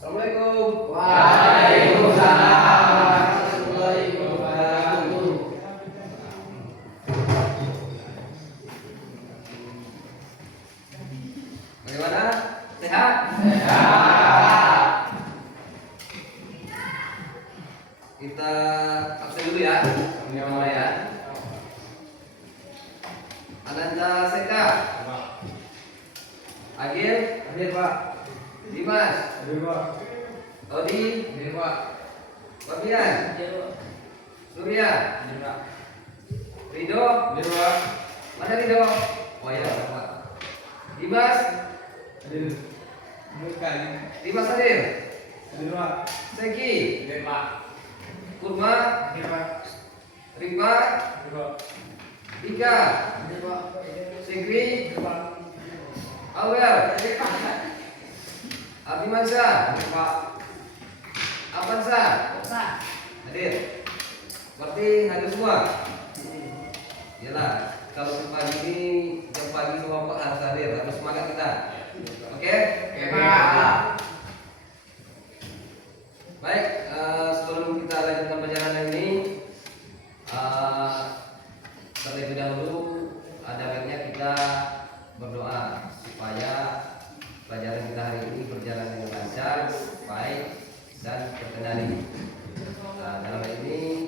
Assalamualaikum. Waalaikumsalam warahmatullahi wabarakatuh. Bagaimana? Sehat? Sehat. Kita absen dulu ya. Mulai ya. Ananda Seka. Agil? Hadir Pak. Dimas? Hadir Pak. Odi? Hadir Pak. Fabian? Surya? Hadir Pak. Rido? Hadir Pak. Mana Rido? Oh ya, Pak. Dimas? Hadir. Bukan. Dimas hadir. Hadir Pak. Seki? Hadir Pak. Kurma? Hadir Pak. Rima? Hadir Pak. Ika? Hadir Pak. Sikri? Hadir Pak. Awel? Abimansa? Hadir Pak. Avansa? Hadir. Berarti hadir semua? Yalah, kalau pagi ini jam pagi semua Pak harus hadir, harus semangat kita. Oke? Oke, Pak. Baik, sebelum kita lanjutkan perjalanan ini, terlebih dahulu ada baiknya kita berdoa supaya pelajaran kita hari ini berjalan dengan lancar, baik dan terkendali. Dalam hal ini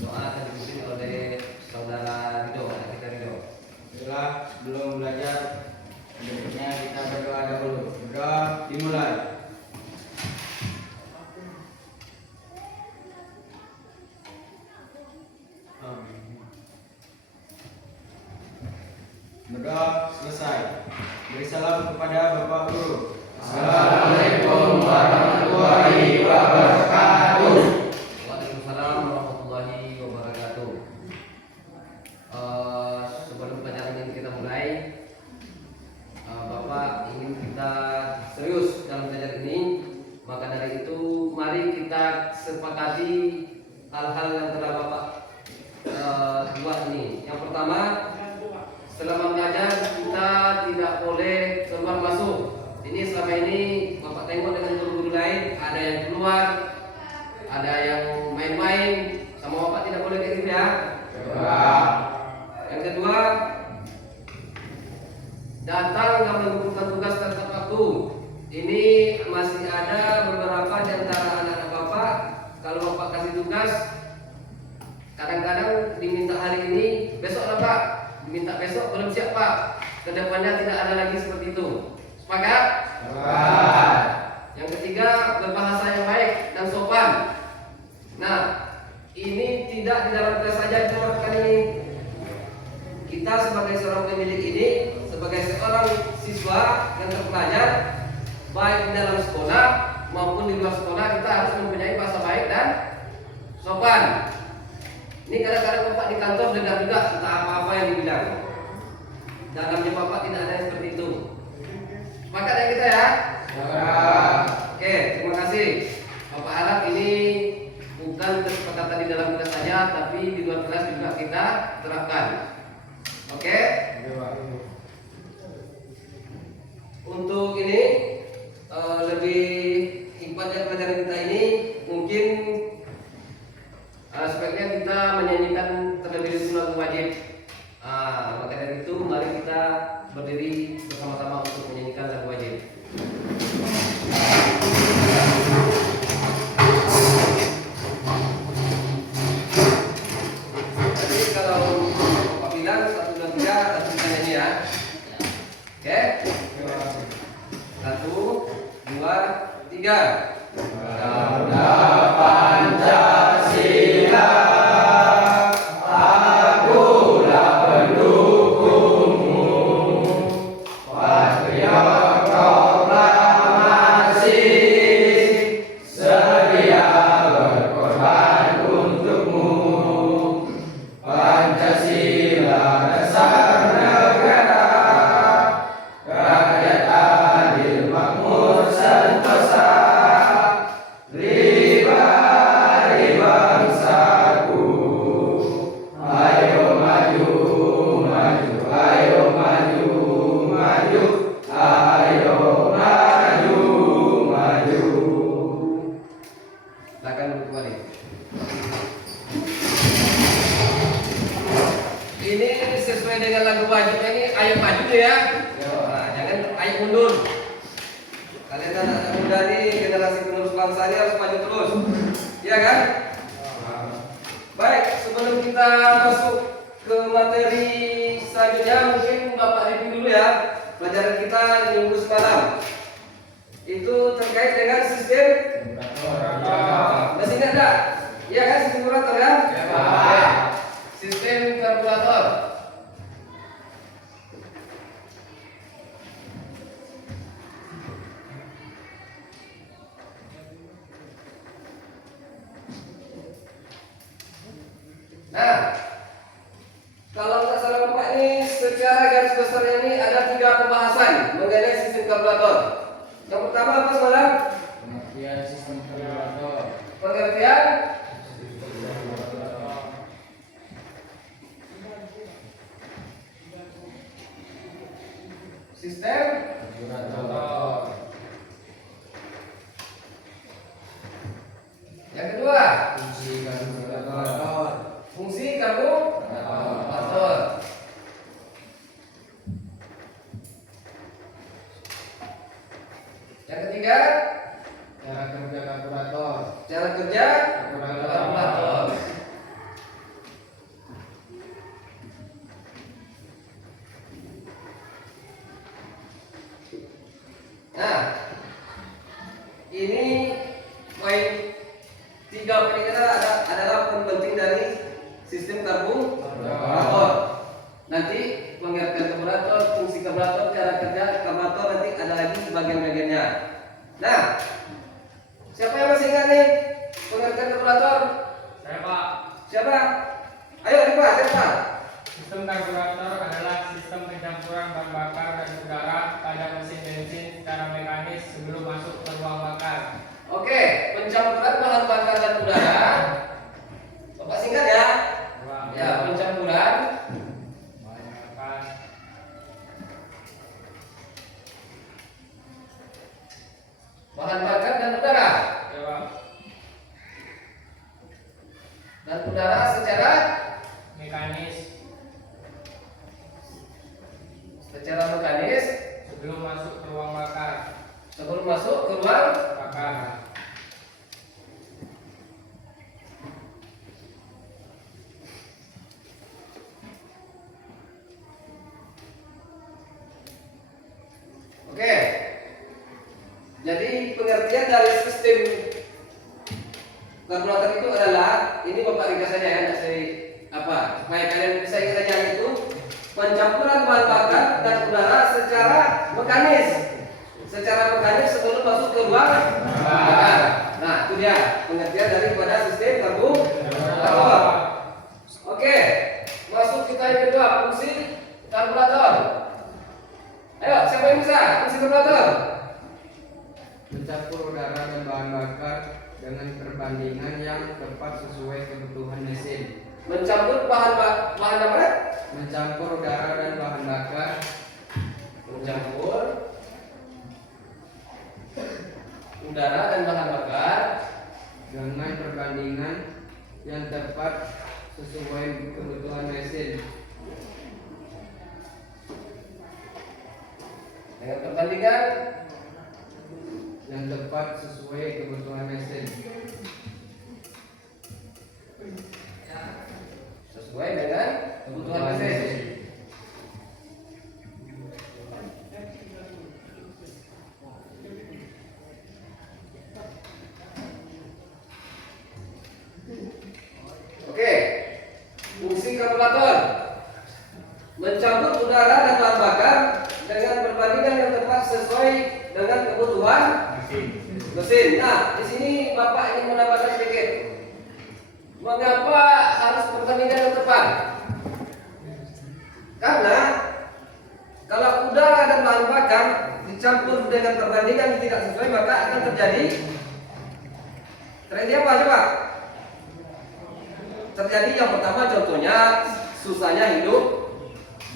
doa akan dipimpin oleh saudara Rido, kita Rido. Baiklah, sebelum belajar, sebaiknya kita berdoa dahulu. Berdoa dimulai. Berdoa selesai. Beri salam kepada Bapak Guru. Assalamualaikum warahmatullahi wabarakatuh. Waalaikumsalam warahmatullahi wabarakatuh. Sebelum pelajaran ini kita mulai, Bapak ingin kita serius dalam pelajaran ini. Maka dari itu, mari kita sepakati hal-hal yang telah Bapak buat ini. Yang pertama, selama belajar kita tidak boleh keluar masuk. Ini selama ini Bapak tengok dengan guru-guru lain, ada yang keluar, ada yang main-main, sama Bapak tidak boleh kayak gitu ya. Yang kedua, datang dan mengumpulkan tugas tepat waktu. Ini masih ada beberapa di antara anak-anak Bapak, kalau Bapak kasih tugas, kadang-kadang diminta hari ini, besok lah Pak, diminta besok belum siap Pak. Kedepannya tidak ada lagi seperti itu. Sepakat? Sepakat. Yang ketiga, berbahasa yang baik dan sopan. Nah, ini tidak di dalam kelas saja diterapkan ini. Kita sebagai seorang pemilik ini, sebagai seorang siswa yang terpelajar, baik di dalam sekolah maupun di luar sekolah, kita harus mempunyai bahasa baik dan sopan. Ini kadang-kadang Bapak di kantor dedak-dedak entah apa-apa yang dibilang. Dalamnya Bapak tidak ada yang seperti itu. Sepakat ya kita ya? Oke, terima kasih. Bapak harap ini bukan kesepakatan di dalam kelas saja, tapi di luar kelas juga kita terapkan. Oke? Untuk ini lebih hikmatnya pelajaran kita ini mungkin sebaiknya kita menyanyikan terlebih dahulu lagu wajib. Maka dari itu mari kita berdiri bersama-sama untuk menyanyikan lagu wajib. Jadi kalau Bapak bilang 1, 2, 3, langsung kita nyanyi ya. Oke? 1, 2, 3. Garuda Pancasila, akulah pendukungmu. Patriot proklamasi, sedia berkorban untukmu. Pancasila dasar negara, rakyat adil makmur sentosa. dulu ya. Nah, jangan ayo mundur. Kalian anak muda nih, generasi penerus bangsa ini harus maju terus. Iya kan? Baik, sebelum kita masuk ke materi selanjutnya, mungkin Bapak review dulu ya pelajaran kita minggu semalam. Itu terkait dengan sistem mesin ada. Iya kan, sistem karburator kan? Ya, Pak. Pak. Sistem karburator. Nah, kalau nggak salah Bapak ini secara garis besar ini ada 3 pembahasan mengenai sistem karburator. Yang pertama apa semalam? Pengertian sistem karburator. Pengertian sistem. Karburator. Yang kedua, Fungsi karburator. fungsi karburator. Yang ketiga, Cara kerja karburator. cara kerja karburator. Nah, ini poin 3 poin kita adalah poin penting dari sistem karburator. Nanti pengertian karburator, fungsi karburator, cara kerja karburator, nanti ada lagi bagian-bagiannya. Nah, siapa yang masih ingat nih pengertian karburator? Saya Pak, Siapa? Ayo Pak, siapa? sistem karburator adalah sistem pencampuran bahan bakar dan udara pada mesin bensin secara mekanis sebelum masuk ke ruang bakar. Oke, pencampuran bahan bakar dan udara. Bapak singkat ya. Ruang Ya, pencampuran bahan bakar bahan bakar dan udara. ya, Pak. Dan udara secara Mekanis mekanis sebelum masuk ke ruang bakar. sebelum masuk ke ruang. Bakar. Oke. Jadi pengertian dari sistem karburator itu adalah ini Bapak ringkas saja ya, saya supaya kalian bisa ingat saja itu pencampuran bahan bakar dan udara secara mekanis sebelum masuk ke ruang bakar. Nah, itu dia pengertian daripada sistem karburator. Oke, masuk kita yang kedua, fungsi karburator. Ayo, siapa yang bisa fungsi karburator? Mencampur udara dan bahan bakar dengan perbandingan yang tepat sesuai kebutuhan mesin. Mencampur bahan apa? Mencampur udara dan bahan bakar Mencampur udara dan bahan bakar dengan perbandingan yang tepat sesuai kebutuhan mesin. dengan perbandingan Yang tepat sesuai kebutuhan mesin. sesuai dengan kebutuhan mesin. Oke, fungsi karburator mencampur udara dan bahan bakar dengan perbandingan yang tepat sesuai dengan kebutuhan mesin. Nah, di sini Bapak ingin menambahkan sedikit. Mengapa harus perbandingan yang tepat? Karena kalau udara dan bahan bakar dicampur dengan perbandingan yang tidak sesuai, maka akan terjadi apa coba? Terjadi yang pertama contohnya susahnya hidup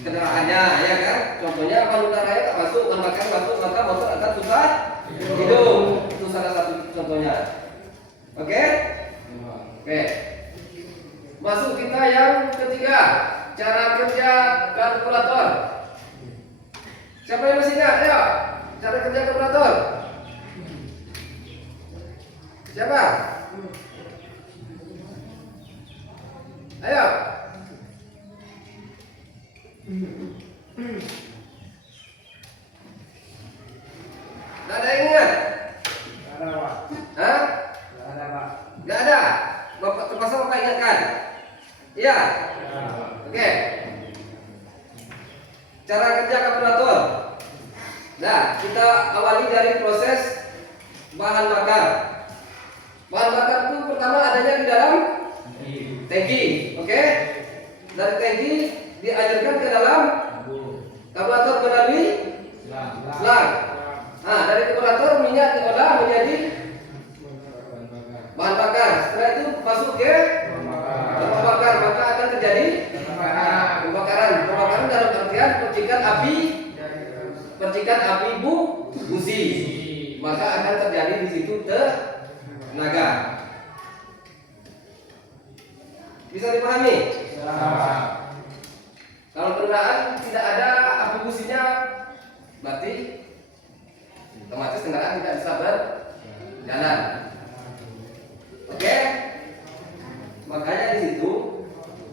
kendaraannya, ya kan? Contohnya kalau udaranya tak masuk, bahan bakar masuk, maka motor akan susah hidup. Itu salah satu contohnya. Oke? Oke. Masuk kita yang ketiga, cara kerja karburator. Siapa yang masih ingat? Ayo, cara kerja karburator. Siapa? Ayo. Nggak ada yang ingat? Nggak ada, Pak. Hah? Nggak ada, Pak. Nggak ada. Bapak terpaksa Bapak ingatkan. Iya. Oke. Cara kerja karburator. Nah, kita awali dari proses bahan bakar. Bahan bakar itu pertama adanya di dalam tangki. Oke. Dari tangki diajarkan ke dalam karburator melalui selang. Nah, dari karburator minyak diolah menjadi bahan bakar. Setelah itu masuk ke tempat bakar, maka akan terjadi pembakaran. Pembakaran dalam artian percikan api busi. Maka akan terjadi di situ tenaga. Bisa dipahami? Kalau kendaraan tidak ada api businya, berarti otomatis kendaraan tidak bisa berjalan. Oke? Makanya di situ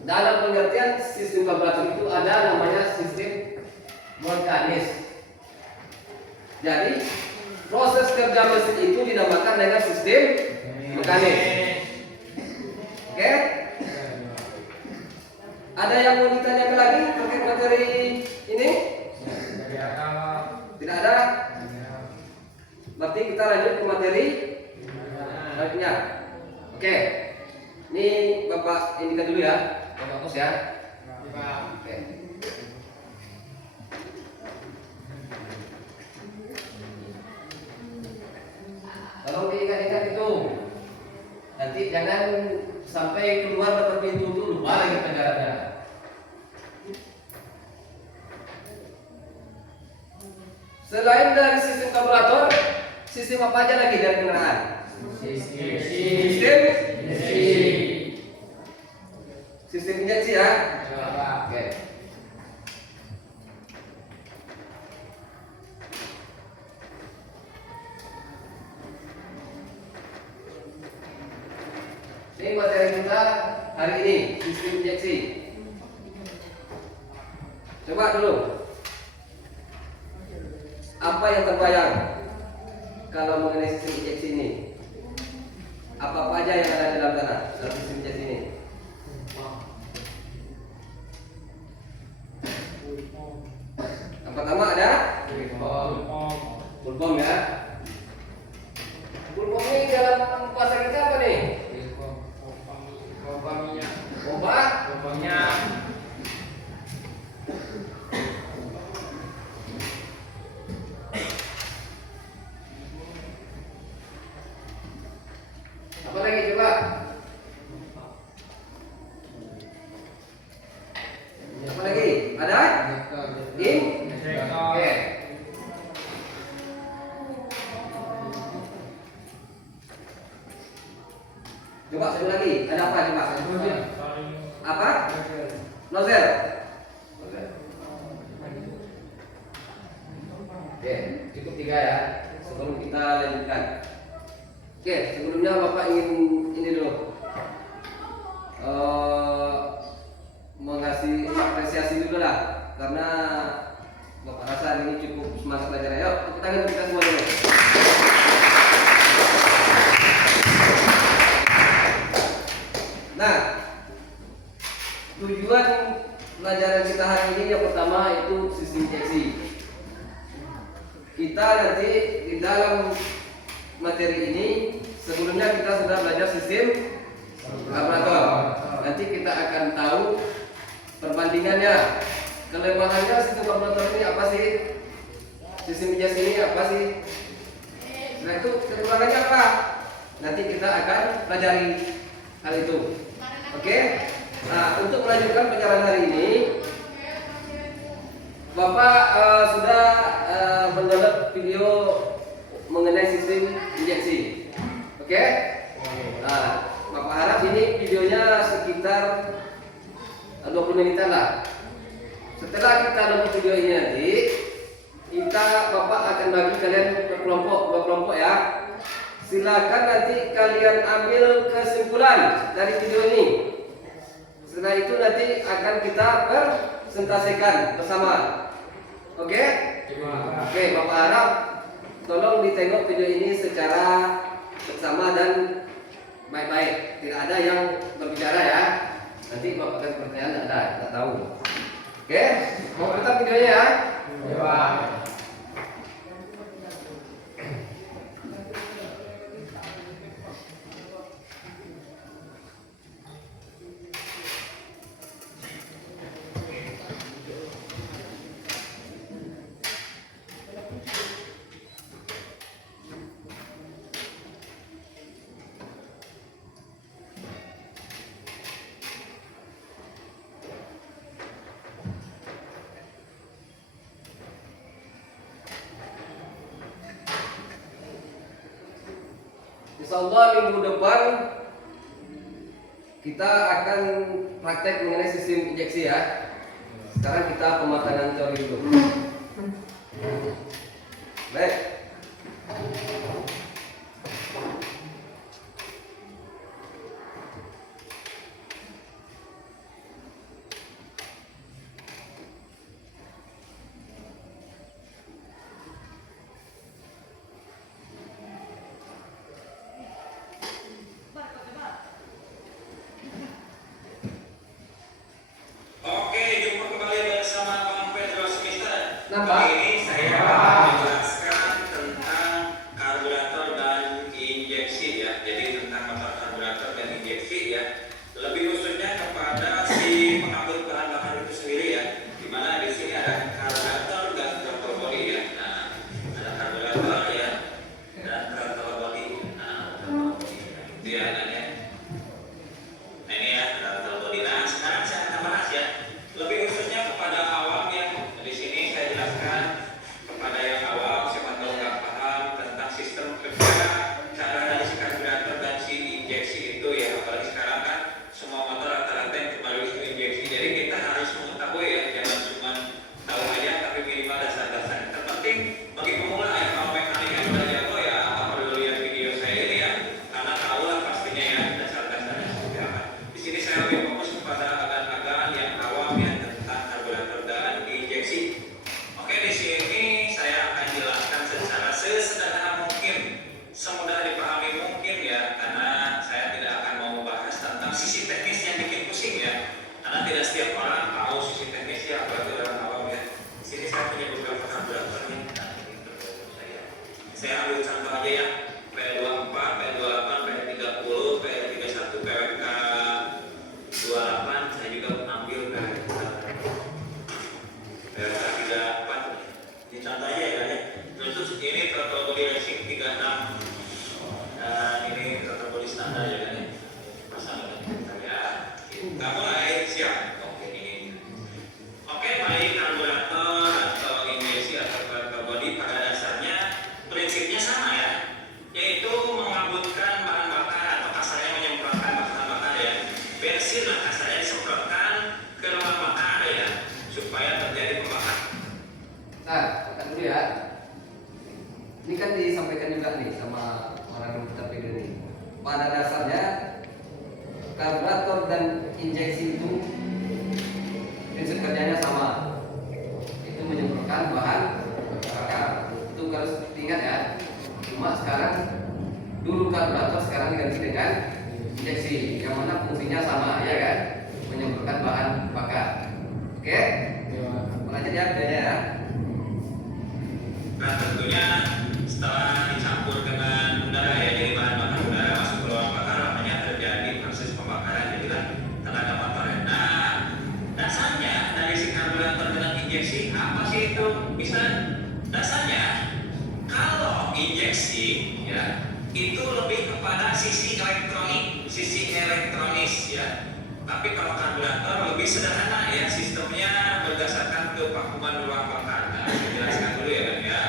dalam pengertian sistem karburator itu ada namanya sistem mekanis. Jadi proses kerja mesin itu dinamakan dengan sistem mekanis. Oke? Ada yang mau ditanyakan lagi terkait materi ini? Tidak ada? Berarti kita lanjut ke materi selanjutnya. Oke. Ini Bapak indikan dulu ya. Bapak Kus ya. Oke. Tolong diingat-ingat itu. Nanti jangan sampai keluar dari pintu itu lupa lagi pelajarannya. Selain dari sistem karburator, sistem apa aja lagi dari kendaraan? Sistem injeksi ya. Oke. Ini materi kita hari ini, sistem injeksi. Coba dulu. Apa yang terbayang kalau mengenai sistem injeksi ini? Apa aja yang ada di dalam sana dalam sistem injeksi ini? Yang pertama ada full pump ya. Full pump ini dalam bahasa kita apa nih? Pompa minyak. Apa lagi coba? Apa lagi? Ada? Oke. Coba satu lagi. Ada apa coba? Apa? Nozzle. Oke, cukup 3 ya. Sebelum kita lanjutkan. Oke, sebelumnya Bapak ingin ini dulu mengasih apresiasi dulu lah, karena Bapak rasa hari ini cukup semangat belajar. Yuk, tepuk tangan kita semua dulu. Nah, tujuan pelajaran kita hari ini yang pertama itu sistem injeksi. Kita nanti di dalam materi ini sebelumnya kita sudah belajar sistem karburator. Nanti kita akan tahu perbandingannya, kelemahannya sistem karburator ini apa sih, sistem injeksi ini apa sih. Nah itu kekurangannya apa? Nanti kita akan pelajari hal itu. Oke? Nah untuk melanjutkan pelajaran hari ini, Bapak sudah mendownload video mengenai sistem injeksi. Oke? Nah, Bapak harap ini videonya sekitar 20 menitan lah. Setelah kita nonton video ini nanti, Bapak akan bagi kalian ke kelompok, dua kelompok ya. Silakan nanti kalian ambil kesimpulan dari video ini. Setelah itu nanti akan kita presentasikan bersama. Oke? Oke, Bapak harap tolong ditengok video ini secara bersama dan baik-baik. Tidak ada yang berbicara ya. Nanti Bapak akan pertanyaan tidak tahu. Oke? Mau putar videonya ya? Ya, Pak. Insyaallah minggu depan kita akan praktek mengenai sistem injeksi ya. Sekarang kita pemakanan teori dulu. Baik. Oke, jumpa kembali bersama Bang Pedro Semester. Nampak? Kali ini saya akan menjelaskan tentang karburator dan injeksi ya. Jadi tentang motor karburator dan injeksi ya. Lebih khususnya kepada si pengangkut bahan bakar itu sendiri ya. Dimana di sini ada karburator dan throttle body ya. Nah, ada karburator ya dan throttle body. Nah, throttle body. Itu ya, ya. Nah ini ya throttle body. Nah sekarang saya akan bahas ya lebih khususnya kepada awam yang di sini saya jelaskan kepada yang awam siapa tahu nggak paham tentang sistem kerja cara dari si karburator dan si injeksi itu ya, apalagi sekarang kan semua motor rata-rata yang kembali ke injeksi, jadi kita harus mengetahui ya, jangan cuma tahu aja tapi minimal dasar-dasar terpenting bagi pemula ya. Kalau mekanik yang udah jago ya apa perlu lihat video saya ini ya, karena tahu lah pastinya ya dasar-dasarnya seperti apa. Di sini saya lebih fokus kepada agan-agan yang awam ya tentang karburator dan injeksi. Oke, di sini saya akan jelaskan secara sesederhana mungkin, semudah dipahami mungkin ya, karena saya tidak akan mau bahas tentang sisi teknis yang bikin pusing ya, karena tidak setiap orang tahu sisi teknisnya apalagi orang awam ya. Di sini saya punya beberapa karburator nih. Nah, ini terus saya ambil contoh aja ya. P24, P28, P30, P31, PWK 28, saya juga ambil PWK 38. Ini contoh aja ya. Terus ini throttle body racing 36 dan ini throttle body standar ya kan ya. Pasang ya. Kita mulai siap. Oke ini. Oke, baik karburator atau injeksi atau throttle body pada dasarnya prinsipnya sama ya, yaitu mengabutkan bahan bakar atau kasarnya menyemprotkan bahan bakar ya. Bensin lah kasarnya disemprotkan ke ruang bakar ya, supaya terjadi pembakaran. Nah, angkat dulu ya. Ini kan disampaikan juga nih sama orang yang kita video ini. Pada dasarnya karburator dan injeksi itu prinsip kerjanya sama. Itu menyemprotkan bahan bakar. Itu harus diingat ya. Cuma sekarang dulu karburator, sekarang diganti dengan injeksi, yang mana fungsinya sama ya kan, menyemprotkan bahan bakar. Oke? Lanjut ya videonya ya. Nah tentunya setelah dicampur dengan udara ya, jadi bahan bakar udara masuk ke ruang bakar, makanya terjadi proses pembakaran, jadilah tenaga motor ya. Nah dasarnya dari si karburator dengan injeksi apa sih itu? Bisa dasarnya kalau injeksi ya itu lebih kepada sisi elektronik, sisi elektronis ya. Tapi kalau karburator lebih sederhana ya, sistemnya berdasarkan kevakuman ruang bakar. Nah, saya jelaskan dulu ya kan ya.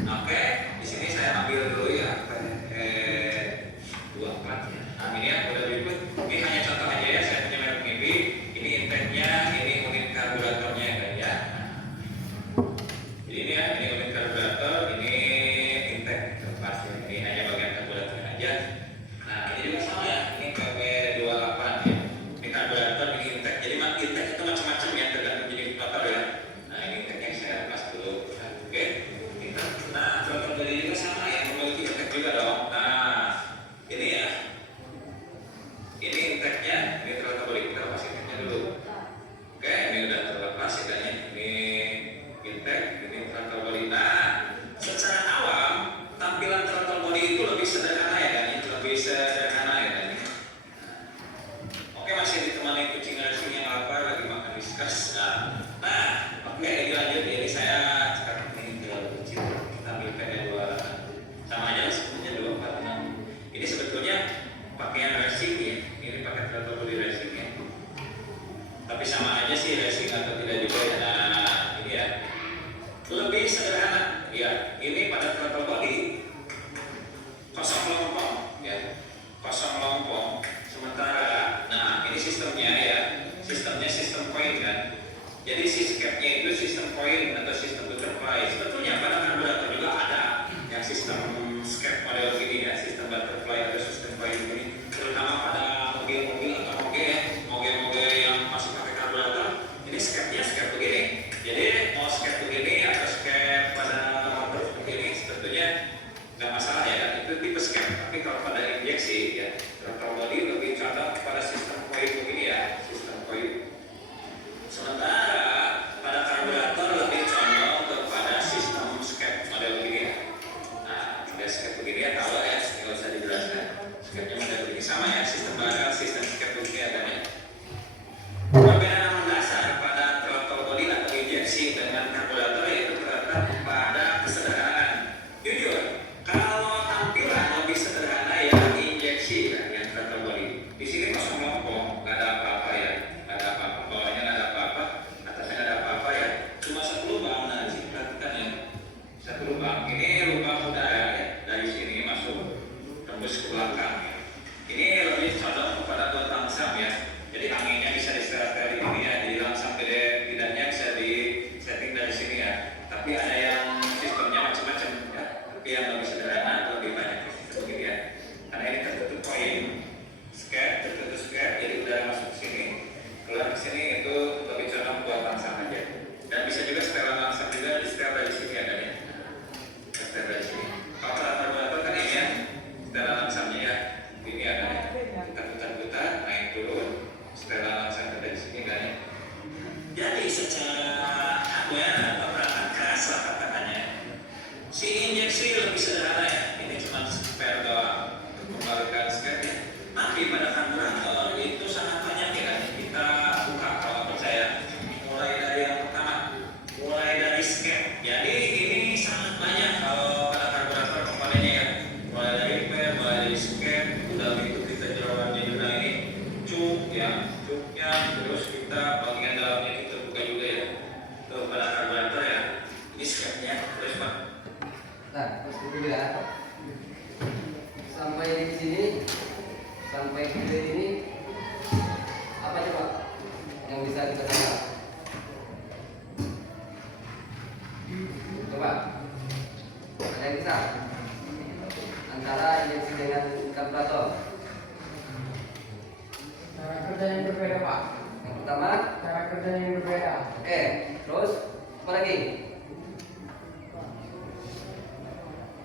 Oke, di sini saya ambil dulu ya P24 ya. Nah ini ya udah berikut. Ini hanya contoh aja ya, saya punya merek ini. Ini intake-nya, ini unit karburatornya ya kan ya. Jadi ini ya, ini unit karburator. dong. Nah, ini ya. Ini intake-nya, ini terlepas balik, kita lepas intake-nya dulu. Oke, ini udah terlepas intake-nya. Ini intake, ini terlepas balik. Nah, secara awam tampilan throttle body itu lebih sederhana ya kan? Lebih sederhana ya kan? Oke, masih ditemani kucing racing yang lapar lagi makan Whiskas. Nah, oke, dilanjut. Jadi saya sekarang ini jual kucing. Kita ambil PD2 sama aja sebetulnya 246. Ini sebetulnya pakaian racing ya. Ini pakai throttle body racing ya. Tapi sama aja sih racing atau tidak juga ya. Nah, ini ya. Lebih sederhana. Ya, ini pada throttle body kosong lompong ya. Kosong lompong. Sementara, nah ini sistemnya ya, sistem coin kan. Jadi si skep-nya itu sistem coin atau sistem butterfly. Sebetulnya pada karburator juga ada yang sistem skep model ini ya, sistem butterfly atau sistem coin ini. Terutama pada mobil-mobil atau moge yang masih pakai karburator, ini skepnya skep begini. Jadi mau skep begini atau skep pada motor begini, sebetulnya nggak masalah ya kan, itu tipe skep. Tapi kalau pada injeksi ya, throttle body lebih condong pada sistem coin begini ya, sistem coin. Sementara pada karburator lebih condong kepada sistem skep model begini ya. Nah, model skep begini ya, tahu ya, nggak usah dijelaskan. Skepnya model begini sama ya, sistem barang, sistem skep begini ya kan ya. Perbedaan mendasar pada throttle body atau injeksi dengan karburator yaitu terletak pada kesederhanaan. Jujur, kalau tampilan lebih sederhana ya injeksi ya, yang throttle body. Di sini kosong lompong, nggak ada apa-apa ya, nggak ada apa-apa, bawahnya nggak ada apa-apa, atasnya nggak ada apa-apa ya. Cuma satu lubang, nah di sini perhatikan ya, satu lubang. Ini lubang udara ya, dari sini masuk tembus ke belakang ya. Ini lebih condong kepada dot langsam ya. Jadi anginnya bisa di-setel di sini ya, jadi langsam tidaknya bisa di setting dari sini ya. Tapi ada yang sistemnya macam-macam ya. Tapi yang lebih sederhana lebih banyak sistem begini ya. Karena ini tertutup koin, tertutup skep, jadi udara masuk ke sini, keluar ke sini itu lebih condong buat langsam aja. Dan bisa juga setelan langsam juga di-setel dari sini ya kan ya. Setel dari sini. Kalau karburator kan ini ya, setelan langsamnya ya. Ini ada ya. Kita putar-putar, naik turun. Setelah langsung dari sini kan ya. Jadi secara perangkat keras lah katakannya. Si injeksi lebih sederhana ya. Ini cuma spare doang untuk mengembalikan skep ya. Tapi pada karburator itu sangat banyak ya kan. Kita buka kalau percaya. Mulai dari yang pertama, mulai dari skep. Jadi ini sangat banyak kalau pada karburator komponennya ya. Mulai dari pem, mulai dari skep, udah gitu kita jerawannya juga ini. Cuk ya, cuknya terus kita bagian dalamnya kita buka juga ya. Tuh pada karburator ya. Ini skepnya terus Pak. Nah, terus dulu ya. Sampai di sini, sampai ke ini, apa coba yang bisa kita tangkap? Coba, ada yang bisa? Antara injeksi dengan karburator. Cara kerja yang berbeda Pak. Yang pertama, Cara kerja yang berbeda. oke, terus apa lagi?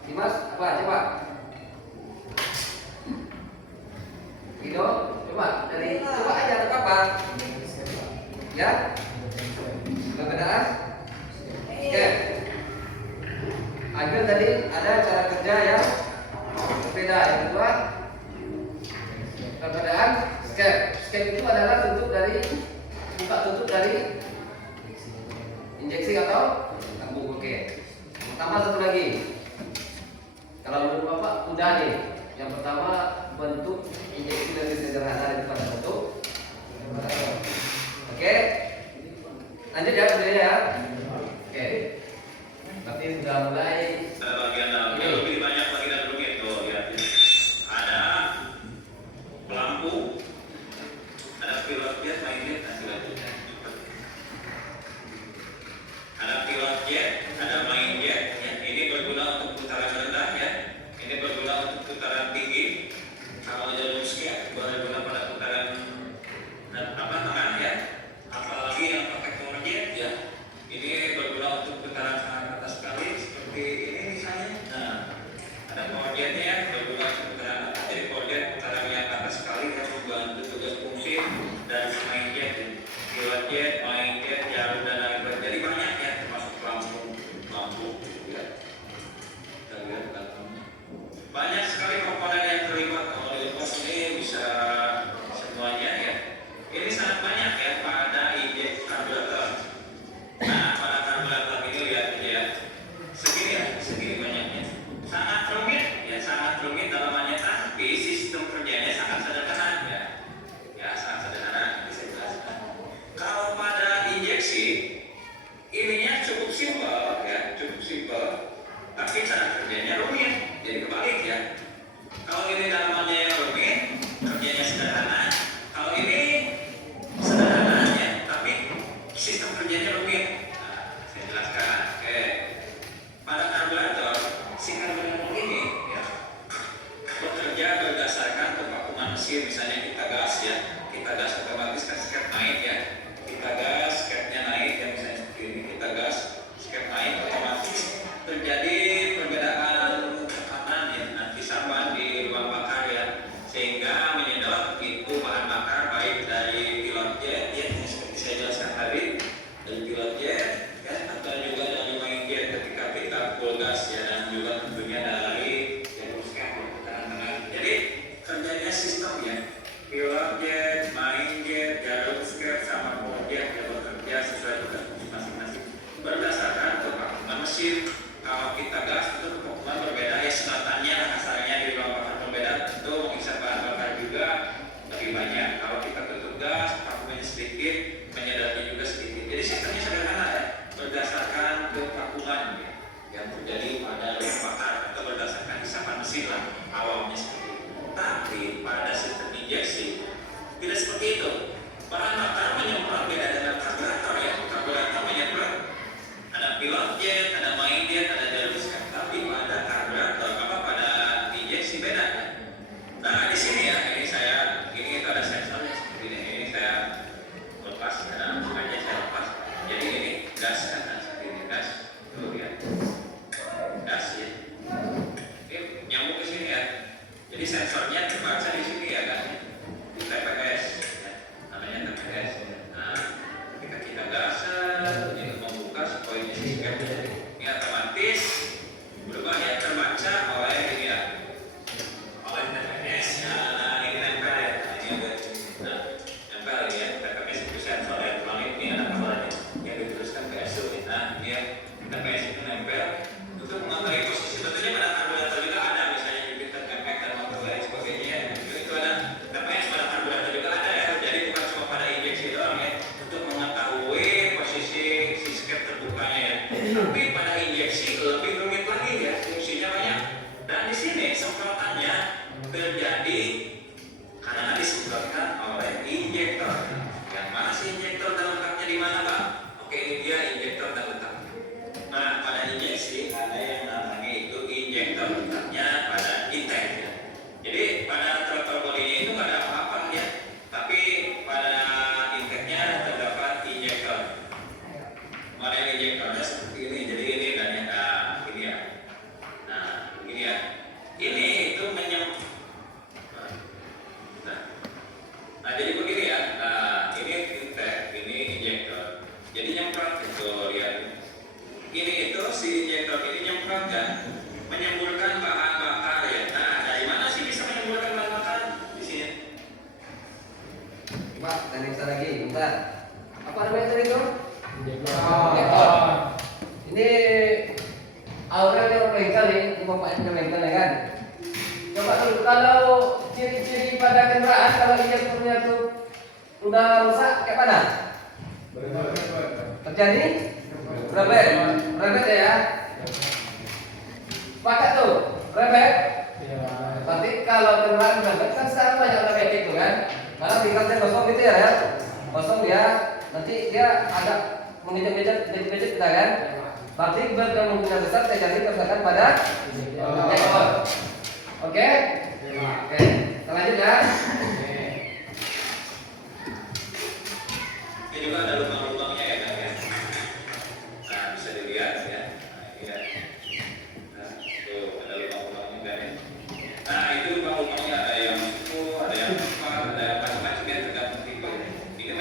Dimas, apa? Coba. Guido, coba dari coba aja ada apa? Ya? Perbedaan? Oke. Agil tadi ada cara kerja yang berbeda. Yang kedua, perbedaan skep. Skep itu adalah buka tutup dari injeksi atau tabung. Oke. Tambah satu lagi. Kalau menurut Bapak udah nih. Yang pertama bentuk injeksi lebih sederhana daripada bentuk. Oke. Lanjut ya kerjanya ya. Oke. Tapi sudah mulai. Ada bagian dalamnya lebih banyak bagian dalamnya tuh ya. Ada lampu, ada pilot jet, main jet, dan pilot. Ada pilot jet, ada main jet. Ya. Ini berguna untuk putaran rendah ya. Ini berguna untuk putaran tinggi. Kalau jalur skep berguna pada putaran tengah ya. Apalagi yang pakai power jet ya. Ini berguna untuk putaran sangat atas sekali seperti ini. Kalau ini dalamannya yang rumit, kerjanya sederhana. Kalau ini sederhana ya, tapi sistem kerjanya rumit. Nah, saya jelaskan. Oke. Pada karburator, si karburator ini ya bekerja berdasarkan kevakuman mesin. Misalnya kita gas ya, kita gas otomatis kan skep naik ya. Kita gas skepnya naik ya, misalnya seperti ini. Kita gas skep naik otomatis terjadi perbedaan tekanan ya, nanti samban di ruang bakar ya, sehingga menyedot itu bahan bakar baik dari pilot jet ya, seperti saya jelaskan tadi, dari pilot jet ya, atau juga dari main jet ketika kita full gas ya, dan juga tentunya dari jalur skep tekanan. Jadi kerjanya sistem ya, pilot jet, main jet, jalur skep sama full jet ya, bekerja sesuai tugas masing-masing berdasarkan kevakuman mesin. Kalau kita gas itu kevakuman berbeda ya, senatannya kasarnya di ruang bakar berbeda, tentu menghisap bahan bakar juga lebih banyak. Kalau kita tutup gas, vakumnya sedikit, menyedotnya juga sedikit. Jadi sistemnya sederhana ya, berdasarkan kevakuman ya, yang terjadi pada ruang bakar atau berdasarkan hisapan mesin lah awalnya seperti itu. Tapi pada sistem injeksi tidak seperti itu. Bahan bakar menyemprot beda dengan karburator ya. Karburator menyemprot, ada pilot jet, ada main jet, ada jalur skep. Tapi pada karburator pada injeksi beda ya. Nah di sini ya, ini itu ada sensornya seperti ini. Ini saya lepas, ada sengaja saya lepas. Jadi ini gas kan, seperti ini gas. Tuh ya, gas ya. Oke, nyambung ke sini ya. Jadi sensornya terbaca di sini ya gasnya. Di TPS ya. Namanya TPS. Nah, ketika kita gas, ini membuka si poinnya si skep. Ini otomatis berubah ya, terbaca oleh ini ya, oleh TPS ya. Nah, ini nempel ya. Ini ada, nah, nempel ya. TPS itu sensor elektronik, ini ada kabarnya yang diteruskan ke SU. Nah, ini ya, TPS itu nempel untuk mengetahui posisi. Tentunya pada karburator juga ada, misalnya Jupiter, Impact dan motor lain sebagainya. Itu ada TPS pada karburator juga ada ya. Jadi bukan cuma pada injeksi doang ya, untuk mengetahui posisi si skep terbukanya ya. Tapi pada injeksi lebih rumit lagi ya, fungsinya banyak. Dan di sini semprotannya terjadi karena disemprotkan oleh injektor. Yang mana sih injektor dan letaknya di mana Pak? Oke, ini dia injektor dan letak. Nah, pada injeksi ada yang namanya itu injektor, letaknya pada intake ya. Jadi pada throttle body-nya itu nggak ada apa-apa ya, tapi pada intake-nya terdapat injektor. Model injektornya seperti ini. Jadi ini dan yang ini ya. Nah, ini ya. Ini itu Nah, jadi begini ya. Nah, ini intake, ini injektor. Jadi nyemprot itu lihat. Ini itu si injektor ini nyemprot kan, menyemburkan bahan bakar ya. Nah, dari mana sih bisa menyemburkan bahan bakar? Di sini. Pak, kita lagi, bentar. Apa namanya tadi itu? Injektor. Ini auranya orang bengkel nih, bapaknya bengkel ya kan. Coba kalau ciri-ciri pada kendaraan kalau injektornya tuh udah rusak kayak mana? Terjadi rebet ya. Pakai tuh rebet. Berarti kalau kendaraan rebet kan sekarang banyak rebet itu kan. Karena tingkatnya kosong gitu ya, kosong dia, nanti dia agak menginjek-injek kita kan. Berarti berkemungkinan besar terjadi kerusakan pada injektor. Oke? Oke, kita lanjut ya. Ini juga ada lubang-lubangnya ya kan ya. Nah, bisa dilihat ya. Nah, ini ya. Nah, tuh ada lubang-lubangnya kan ya. Nah, itu lubang-lubangnya ada yang itu, ada yang besar, ada yang macam-macam ya, tergantung tipe. Ini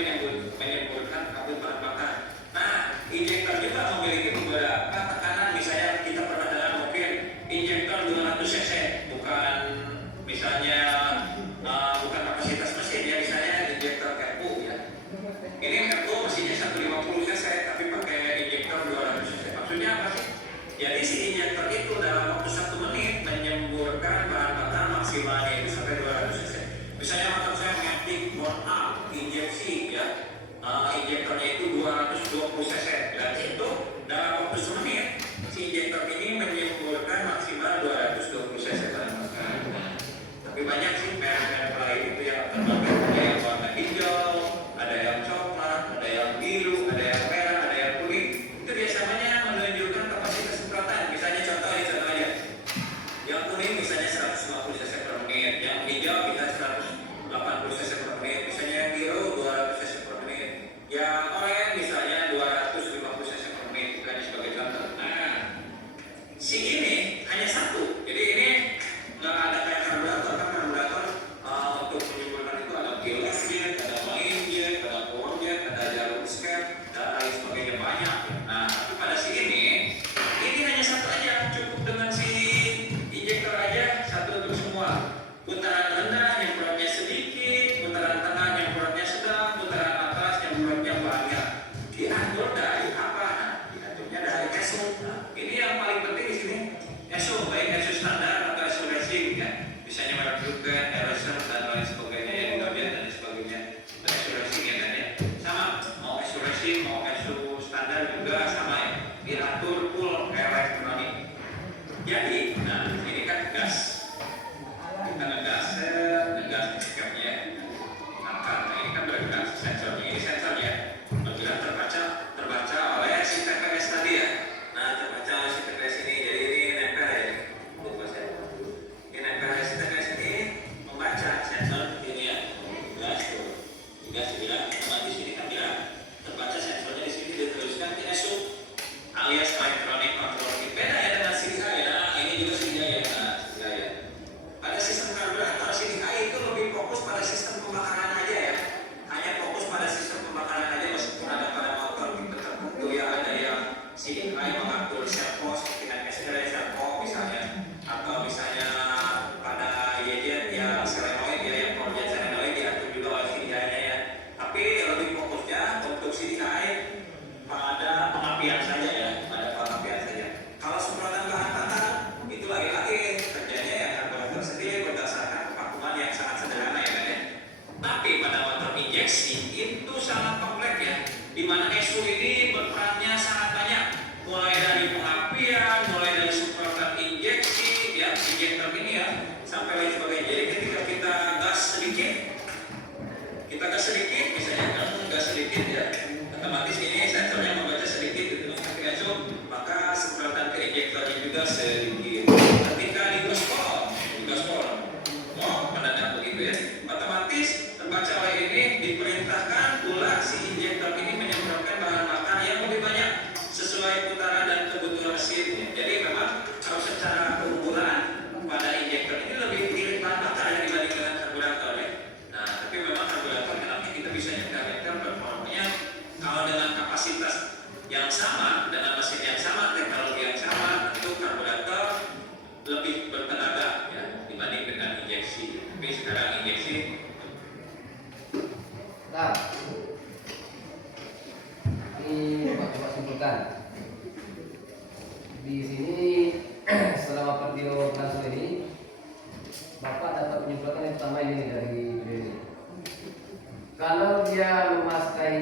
menyemburkan kabel bahan bakar. Nah, injektor juga memiliki beberapa tekanan. Misalnya kita pernah dengar mungkin injektor 200 cc, bukan misalnya bukan kapasitas mesin ya, misalnya injektor KPU ya. Ini KPU mesinnya 150 cc tapi pakai injektor 200 cc. Maksudnya apa sih? Jadi si injektor itu dalam waktu 1 menit menyemburkan bahan bakar maksimalnya itu sampai 200 cc. Misalnya motor saya Matic Born Up injeksi ya, injektornya itu 220 cc. Berarti itu dalam waktu 1 menit si injektor ini menyemburkan maksimal 220 cc bahan bakar. Putaran rendah nyemprotnya sedikit, putaran tengah nyemprotnya sedang, putaran atas nyemprotnya banyak. Diatur dari apa? Nah, diaturnya dari ESO. Nah, ini yang paling penting di sini. ESO, baik ESO standar atau ESO racing ya. Misalnya melakukan aerosol dan lain sebagainya, yang diambil dan sebagainya. Dan ESO racing ya kan ya. Sama, mau ESO racing, mau ESO standar juga sama ya. Diatur full elektronik. Jadi, nah ini kan gas. Kita ngegas sikapnya. Nah, karena ini kan bergas sensornya, ini sensornya. Apabila terbaca oleh si TPS tadi ya. Nah, terbaca oleh si TPS ini, jadi ini nempel ya. Lupa saya. Ini nempel si TPS ini membaca sensor ini ya. Gas tuh. Gas bilang, di sini kan bilang terbaca sensornya di sini diteruskan ke ESO alias electronic control unit. Beda ya dengan CDI ya. Nah, ini juga CDI ya. Nah, CDI ya. Pada sistem karburator CDI itu lebih fokus pada sistem pembakaran aja ya. Hanya fokus pada sistem pembakaran aja, meskipun ada pada motor tipe tertentu ya, ada yang CDI mengatur servo seperti NSR servo misalnya, atau misalnya pada YJ ya solenoid ya, yang powernya solenoid diatur juga oleh CDI-nya ya. Tapi lebih fokusnya untuk CDI pada pengapian saja ya, pada pengapian saja. Kalau semprotan bahan bakar itu lagi-lagi kerjanya ya karburator sendiri berdasarkan vakuman yang sangat sederhana ya kan ya. Tapi pada motor injeksi itu sangat kompleks ya, di mana ESO ini berperannya sangat banyak, mulai dari pengapian, mulai dari semprotan injeksi ya, injektor ini ya, sampai lain sebagainya. Jadi ketika kita gas sedikit, misalnya gas sedikit ya, otomatis ini sensornya membaca sedikit gitu, maka semprotan ke injektornya juga sedikit. Ketika digaspol, mendadak begitu ya, otomatis terbaca oleh ini diperintahkan pula si injektor ini menyemprotkan bahan bakar yang lebih banyak sesuai putaran dan kebutuhan mesinnya. Jadi memang kalau secara keunggulan pada injektor ini lebih irit bahan bakar yang dibandingkan dengan karburator ya. Nah, tapi memang karburator kenapa kita bisa nyetar performanya kalau dengan kapasitas yang sama, dengan mesin yang sama, teknologi yang sama, tentu karburator lebih bertenaga ya dibanding dengan injeksi. Tapi sekarang injeksi. Nah, ini Bapak coba simpulkan. Di sini selama video langsung ini, Bapak dapat menyimpulkan yang pertama ini dari video ini. Kalau dia memakai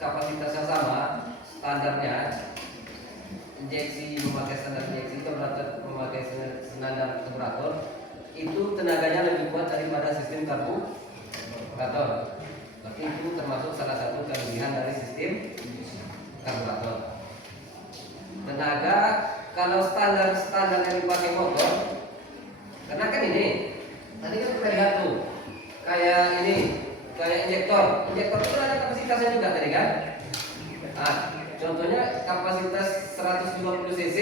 kapasitas yang sama, standarnya injeksi, memakai standar injeksi, karburator memakai standar karburator, itu tenaganya lebih kuat daripada sistem karburator. Berarti itu termasuk salah satu kelebihan dari sistem karburator. Tenaga kalau standar yang dipakai motor, karena kan ini tadi kan kita lihat tuh kayak ini, kayak injektor itu ada kapasitasnya juga tadi kan. Nah, contohnya kapasitas 150 cc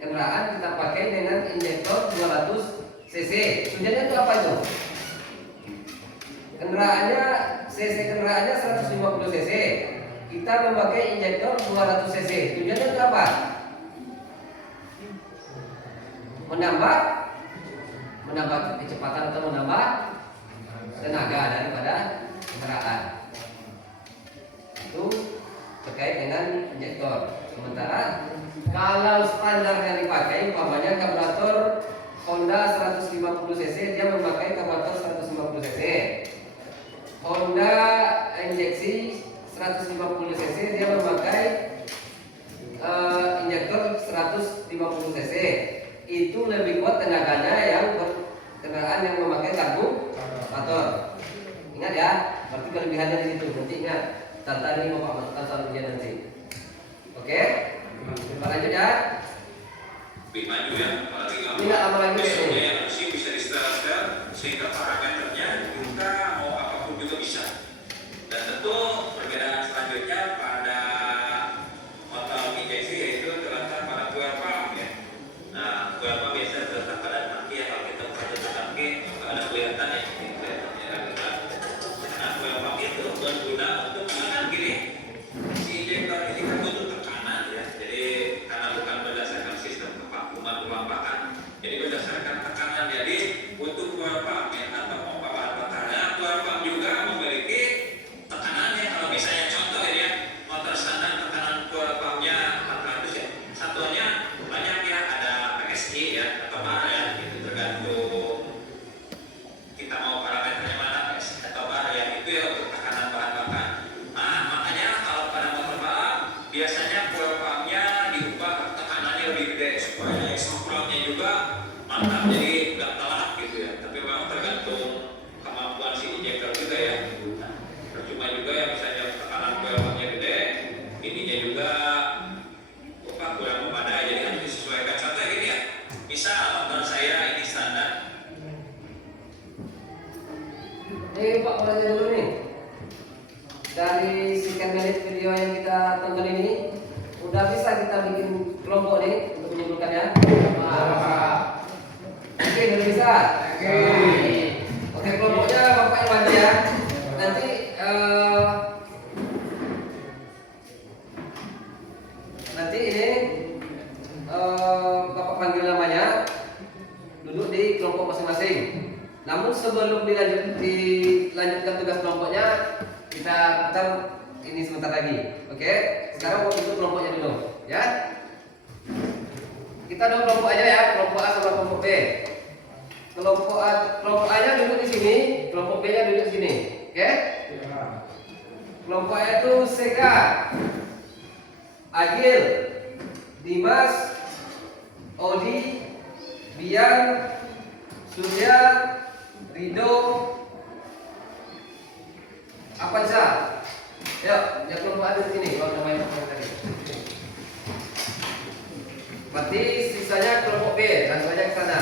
kendaraan kita pakai dengan injektor 200 cc. Tujuannya itu apa itu? Cc kendaraannya 150 cc. Kita memakai injektor 200 cc. Tujuannya itu apa? Menambah kecepatan atau menambah tenaga daripada kendaraan. Itu terkait dengan injektor. Sementara kalau standar yang dipakai, umpamanya karburator Honda 150 cc, dia memakai karburator 150 cc. Honda injeksi 150 cc, dia memakai injektor 150 cc. Itu lebih kuat tenaganya yang kendaraan yang memakai karburator. Ingat ya, berarti kelebihannya di situ. Nanti ingat, data ini Bapak masukkan soal ujian nanti. Oke? Kita lanjut ya. Lebih maju ya, apalagi kalau Tidak lama lagi. mesinnya yang mesin bisa disetel sehingga parameternya kita mau apapun juga bisa. Dan tentu perbedaan selanjutnya pada motor injeksi yaitu terletak pada fuel pump ya. Nah, fuel pump biasanya terletak pada tangki ya. Kalau kita buka tutup tangki, maka ada kelihatan ya. Nah, fuel pump itu berguna untuk menekan gini. Si injektor ini kan butuh tekanan ya. Jadi karena bukan berdasarkan sistem kevakuman pelumpakan, jadi berdasarkan tekanan. Jadi butuh fuel pump ya. Ini Pak mau tanya dulu nih. Dari sekian menit video yang kita tonton ini, udah bisa kita bikin kelompok nih untuk menyimpulkannya? Oke, udah bisa. Oke, kelompoknya Bapak yang maju ya. Nanti ini Bapak panggil namanya, duduk di kelompok masing-masing. Namun sebelum dilanjutkan tugas kelompoknya, kita putar ini sebentar lagi. Oke, sekarang mau bentuk kelompoknya dulu, ya. Kita dua kelompok aja ya, kelompok A sama kelompok B. Kelompok A-nya duduk di sini, kelompok B-nya duduk di sini. Oke? Kelompok A itu Seka, Agil, Dimas, Odi, Bian, Surya, Rido, Apansa. Yuk, ya kelompok ada di sini kalau namanya tadi. Berarti sisanya kelompok B, langsung aja ke sana.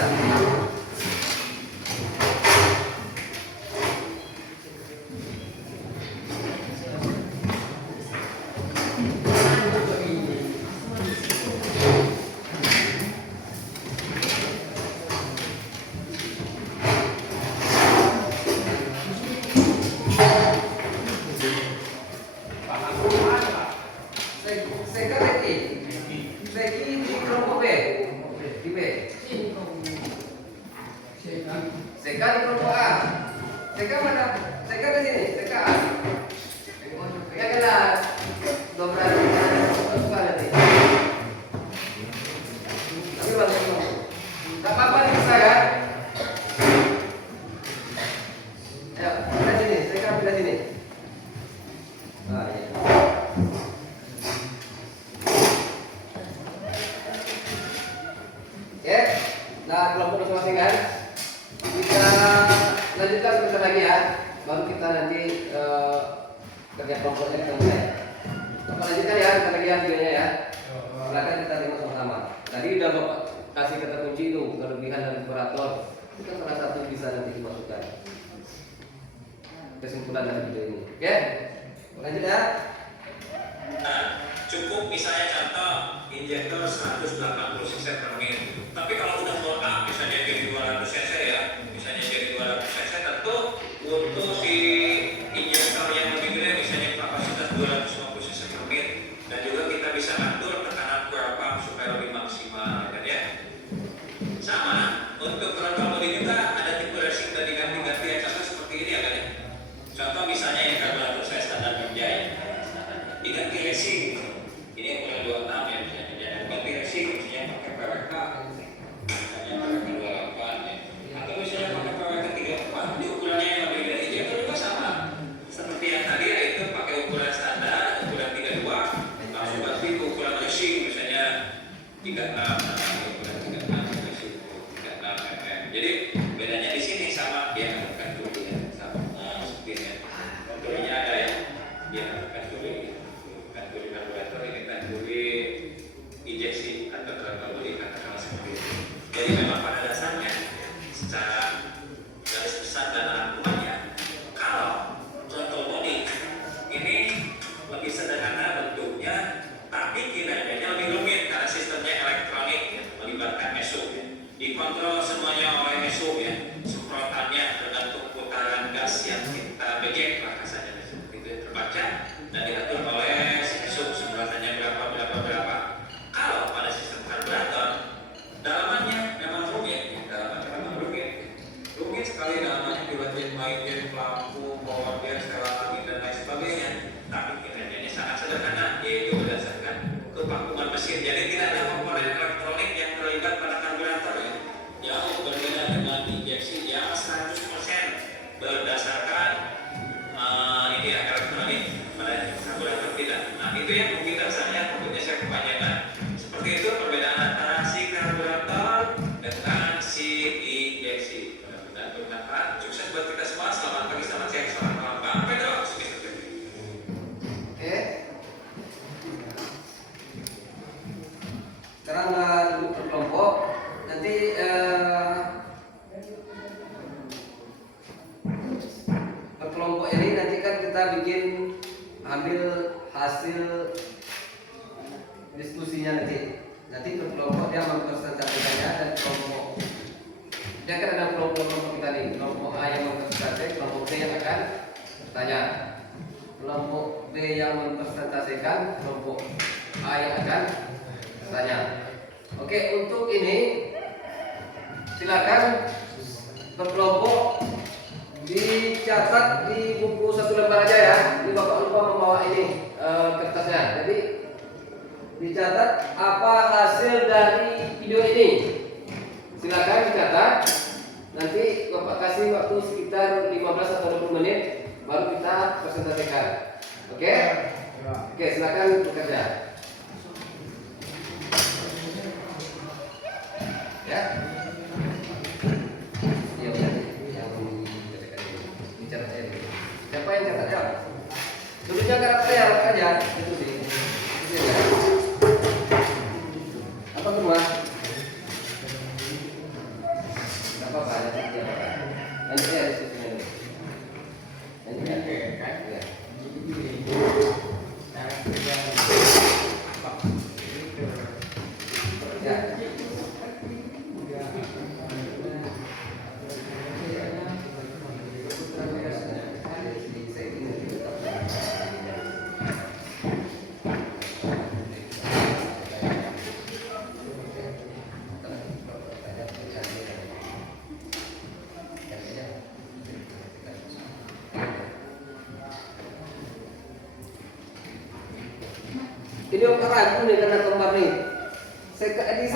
Seki di kelompok B, di B. Seka di kelompok A. Seka mana? Seka di sini. Seka A. Ya kelas. Dobrak nanti. Tapi bantu. Tak apa-apa bisa ya. Ayo, pindah sini. Seka pindah sini. Ah, ya. Oke, nah kelompok masing-masing kan kita lanjutkan sebentar lagi ya, baru kita nanti kerja kelompoknya kita mulai. Kita lanjutkan ya, kita lagi videonya ya. Silakan kita lihat sama-sama. Tadi udah Bapak kasih kata kunci itu kelebihan dan operator, itu salah satu bisa nanti dimasukkan kesimpulan dari video ini. Oke, lanjut ya. Nah, cukup misalnya contoh injektor 180 cc per menit. Tapi kalau udah blow up, misalnya jadi 200 cc ya, misalnya jadi 200 cc, tentu untuk di injektor yang lebih gede, misalnya kapasitas 250 cc per menit, dan juga kita bisa atur tekanan berapa supaya lebih maksimal, kan ya. Sama untuk kerental bodi juga ada tipe racing dan diganti-ganti yang contoh seperti ini ya kan ya. Contoh misalnya yang karburator saya standar Binjai, diganti racing. Ini ukuran 26 ya misalnya, jangan ganti racing misalnya pakai PWK, misalnya PWK 28 ya, atau misalnya pakai PWK 34, ini ukurannya yang lebih gede, itu juga sama. Seperti yang tadi yaitu pakai ukuran standar, ukuran 32, langsung ganti ke ukuran racing misalnya 36, ukuran 36 racing 36 mm. Jadi bedanya di sini sama, dia akan dulu ya, sama. Nah, seperti ini. Contohnya ada ya, dia akan dulu ya. Kanduri karburator ini kanduri injeksi atau kanduri katakanlah seperti itu. Jadi memang pada dasarnya secara garis besar dan rangkumannya, kalau contoh bodi ini lebih sederhana bentuknya, tapi kinerjanya lebih rumit karena sistemnya elektronik ya, melibatkan mesuk ya. Dikontrol semuanya oleh mesuk ya, semprotannya tergantung putaran gas yang kita bejek lah kasarnya seperti itu terbaca dan diatur oleh semprotannya berapa. Kalau pada sistem karburator dalamannya memang rumit, rumit sekali dalamannya, dibuatin mainin lampu, power biar setelah angin dan lain sebagainya. Tapi kinerjanya sangat sederhana, yaitu berdasarkan kevakuman mesin. Jadi tidak ada komponen elektronik yang terlibat pada karburator ya. Jauh berbeda dengan injeksi yang 100% berdasarkan ini ya elektronik. Pada karburator tidak. Nah itu yang mungkin dasarnya, tentunya saya kepanjangan. Seperti itu perbedaan antara si karburator dengan si injeksi. Mudah-mudahan bermanfaat. Sukses buat kita semua. Selamat pagi, selamat siang, selamat malam. Bang Pedro, sukses. Oke. Sekarang duduk berkelompok. Nanti kelompok ini nanti kan kita bikin ambil hasil diskusinya nanti. Nanti per kelompok dia mempresentasikannya dan kelompok dia kan ada kelompok kita nih. Kelompok A yang mempresentasikan, kelompok B yang akan bertanya. Kelompok B yang mempresentasikan, kelompok A yang akan bertanya. Oke, untuk ini silakan berkelompok dicatat di buku satu lembar aja ya. Ini Bapak lupa membawa ini kertasnya. Jadi dicatat apa hasil dari video ini. Silakan dicatat. Nanti Bapak kasih waktu sekitar 15 atau 20 menit baru kita presentasikan. Oke? Oke, silakan bekerja. Ya. Iya benar. Yang dicatat aja. Siapa yang catat ya? Tulisnya karakternya aja. Itu sih. Itu ya. Apa semua? Enggak apa-apa, nanti ya. Nanti ya diskusinya dulu. Nanti ya. Ya. Ya. Ini orang ragu nih karena kembar nih. Saya di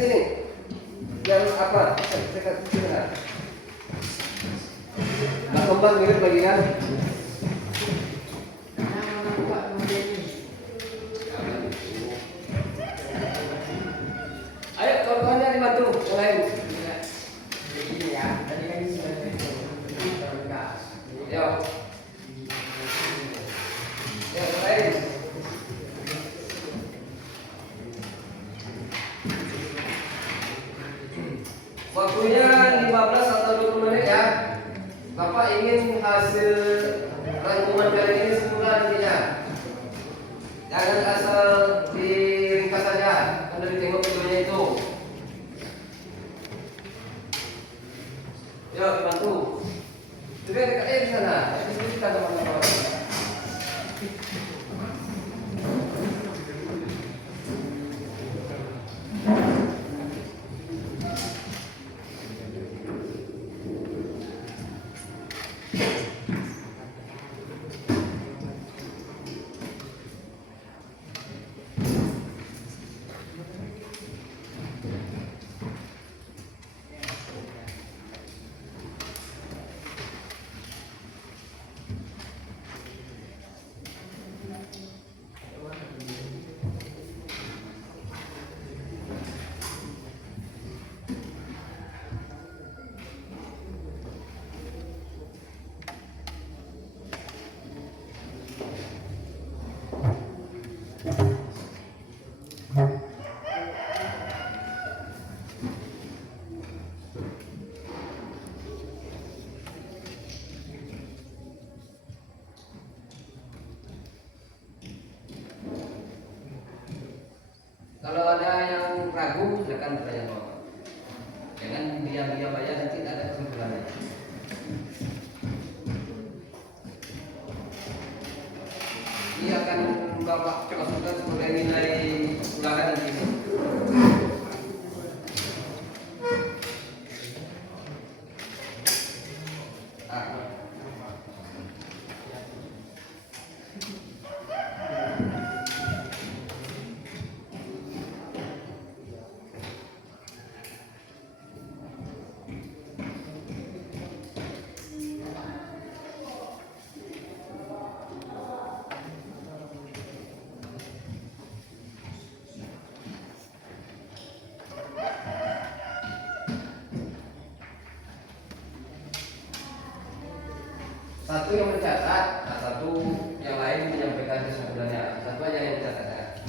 sini. Yang apa? Saya di sini. Nah, kembar mirip lagi kan? Ayo kawan-kawannya dibantu yang lain. Yo. Ya, yang lain. Waktunya 15 atau 20 menit ya. Bapak ingin hasil rangkuman kali ini semula nantinya. Jangan asal diringkas saja, karena ditengok videonya itu. Yuk, bantu. Coba dekat di sana. Diskusikan teman-teman. Kalau ada yang ragu, silakan bertanya Bapak. Jangan diam-diam aja, nanti tidak ada kesimpulannya. Ini akan Bapak masukkan sebagai nilai ulangan nanti. Satu yang mencatat, nah satu yang lain menyampaikan kesimpulannya. Satu aja yang mencatat.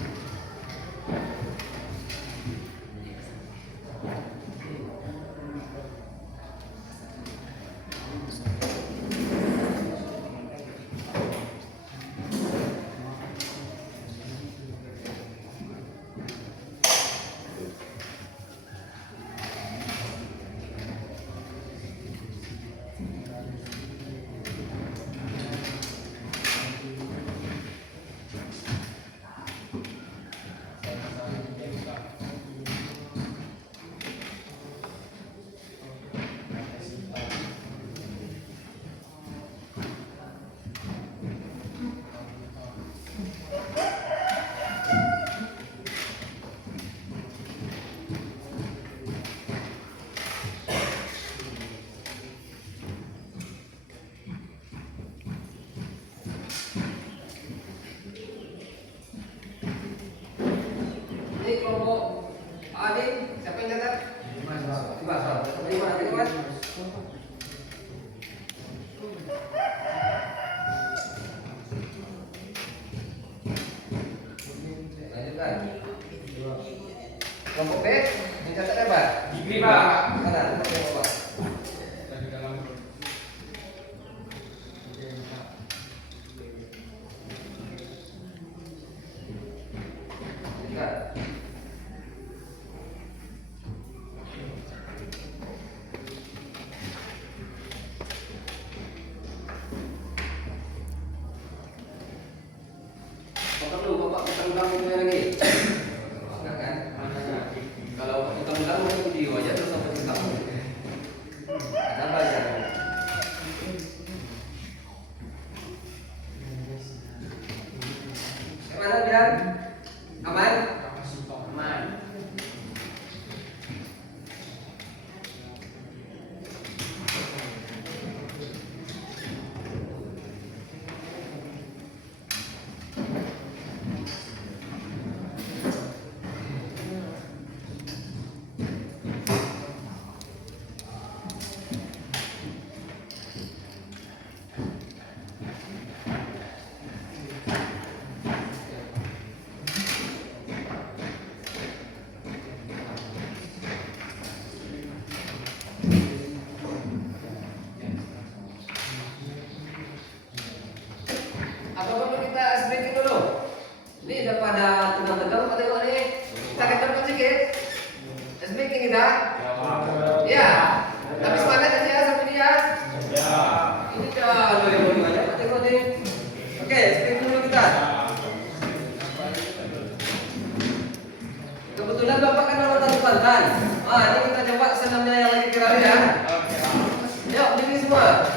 videonya lagi? Enggak kan? Kalau kita bilang mau video aja terus sampai kita ada apa aja? Gimana Bian? Aman? Aman. Apa perlu kita breaking dulu? Ini udah pada tegang-tegang, Pak tengok nih. Kita kencangkan sedikit. Breaking kita. Ya. Tapi semangat aja ya sampai ini ya. Ini kalau yang mau banyak, Pak tengok nih. Oke, breaking dulu kita. Kebetulan Bapak kan orang Kalimantan. Ini kita coba senamnya yang lagi viral ya. Yuk, berdiri semua.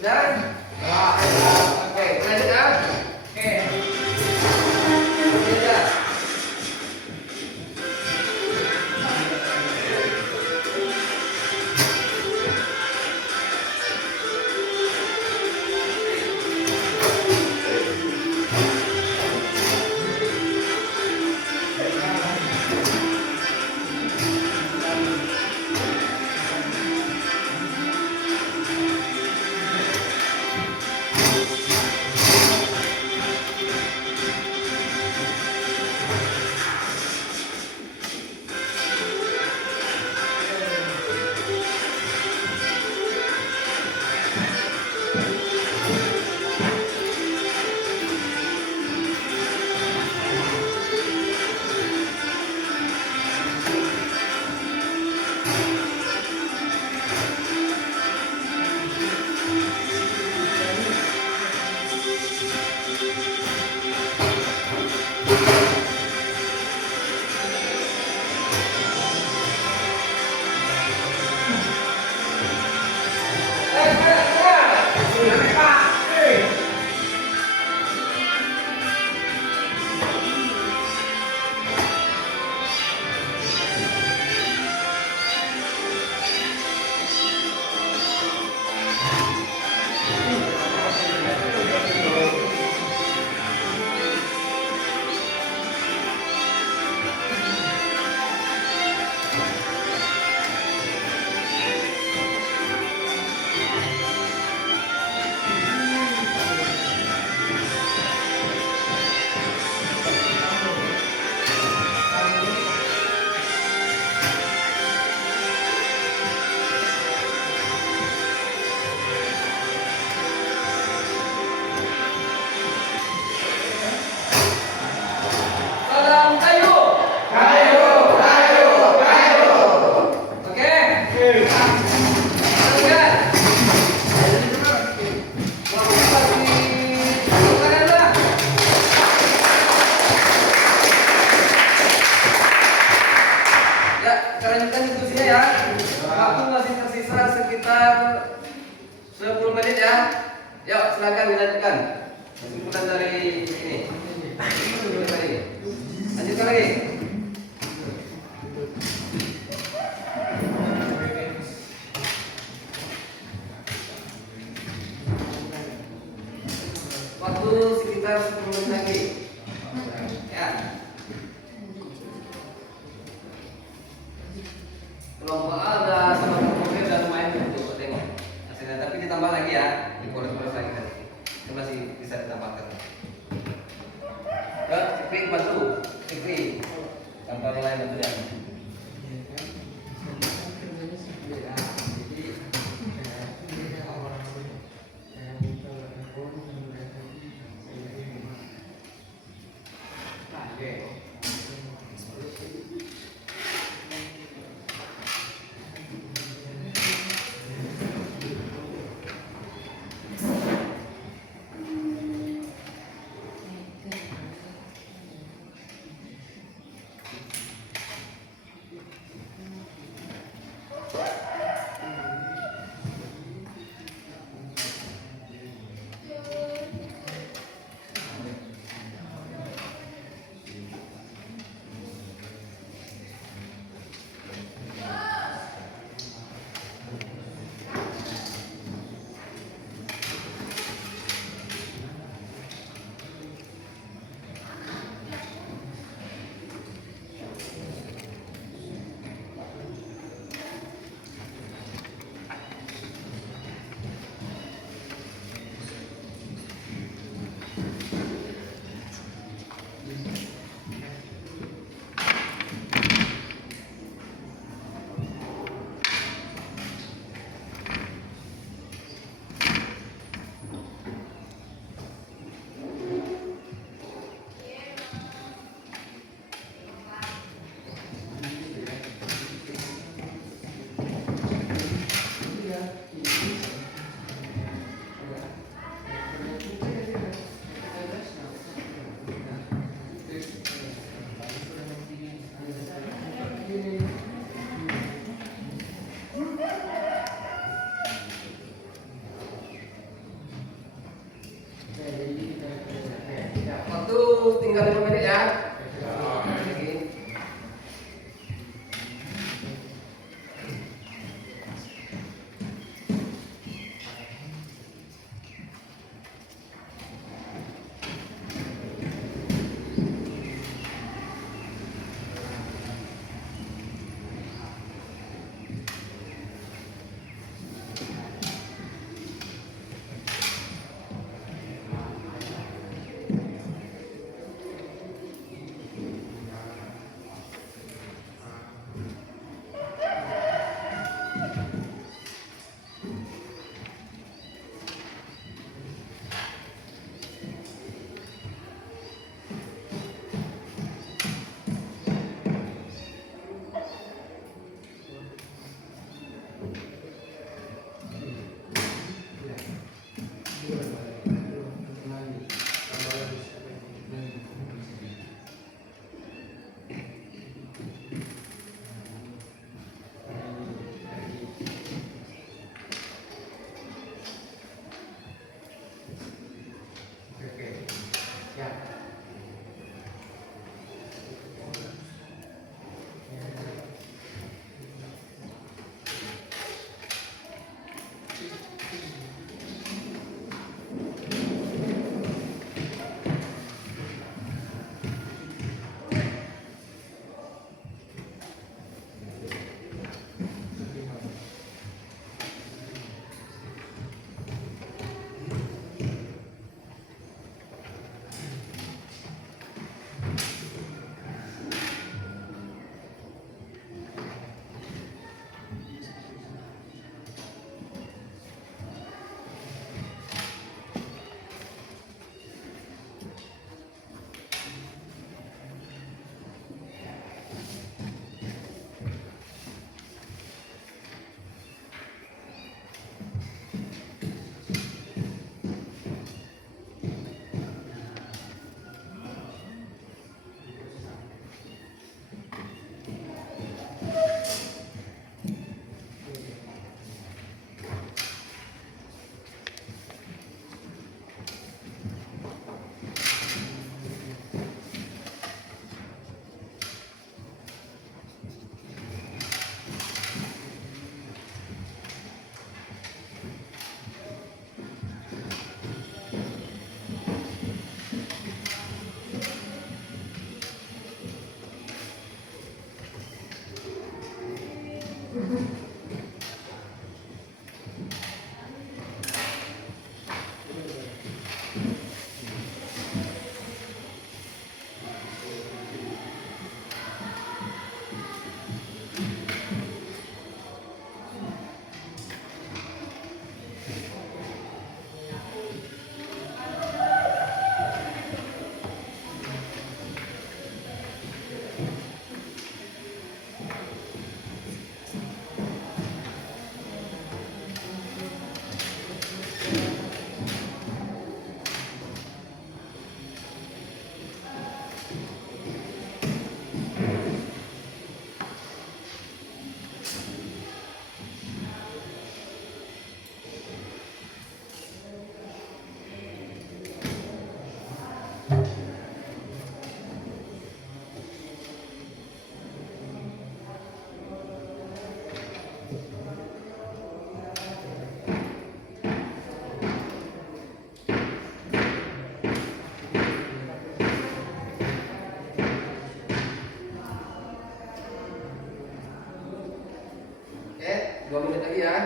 Dan oke, lanjut ya. Oke. Ya. Salam kayu. Oke. Lanjutkan. Lakukan lah. Ya, kita lanjutkan diskusinya ya. Waktu masih tersisa sekitar 10 menit ya. Yuk, silakan dilanjutkan. Kesimpulan dari ini. Lanjutkan lagi. Waktu sekitar 10 menit lagi. Ya. Kelompok A ada sama kelompok B udah lumayan untuk tengok hasilnya, tapi ditambah lagi ya, dipoles-poles lagi tadi. Itu masih bisa ditambahkan. Fikri bantu, Fikri. Tanpa mulai bantu ya. Oke. Waktu tinggal 5 menit ya. Lagi. Oke, 2 menit lagi ya.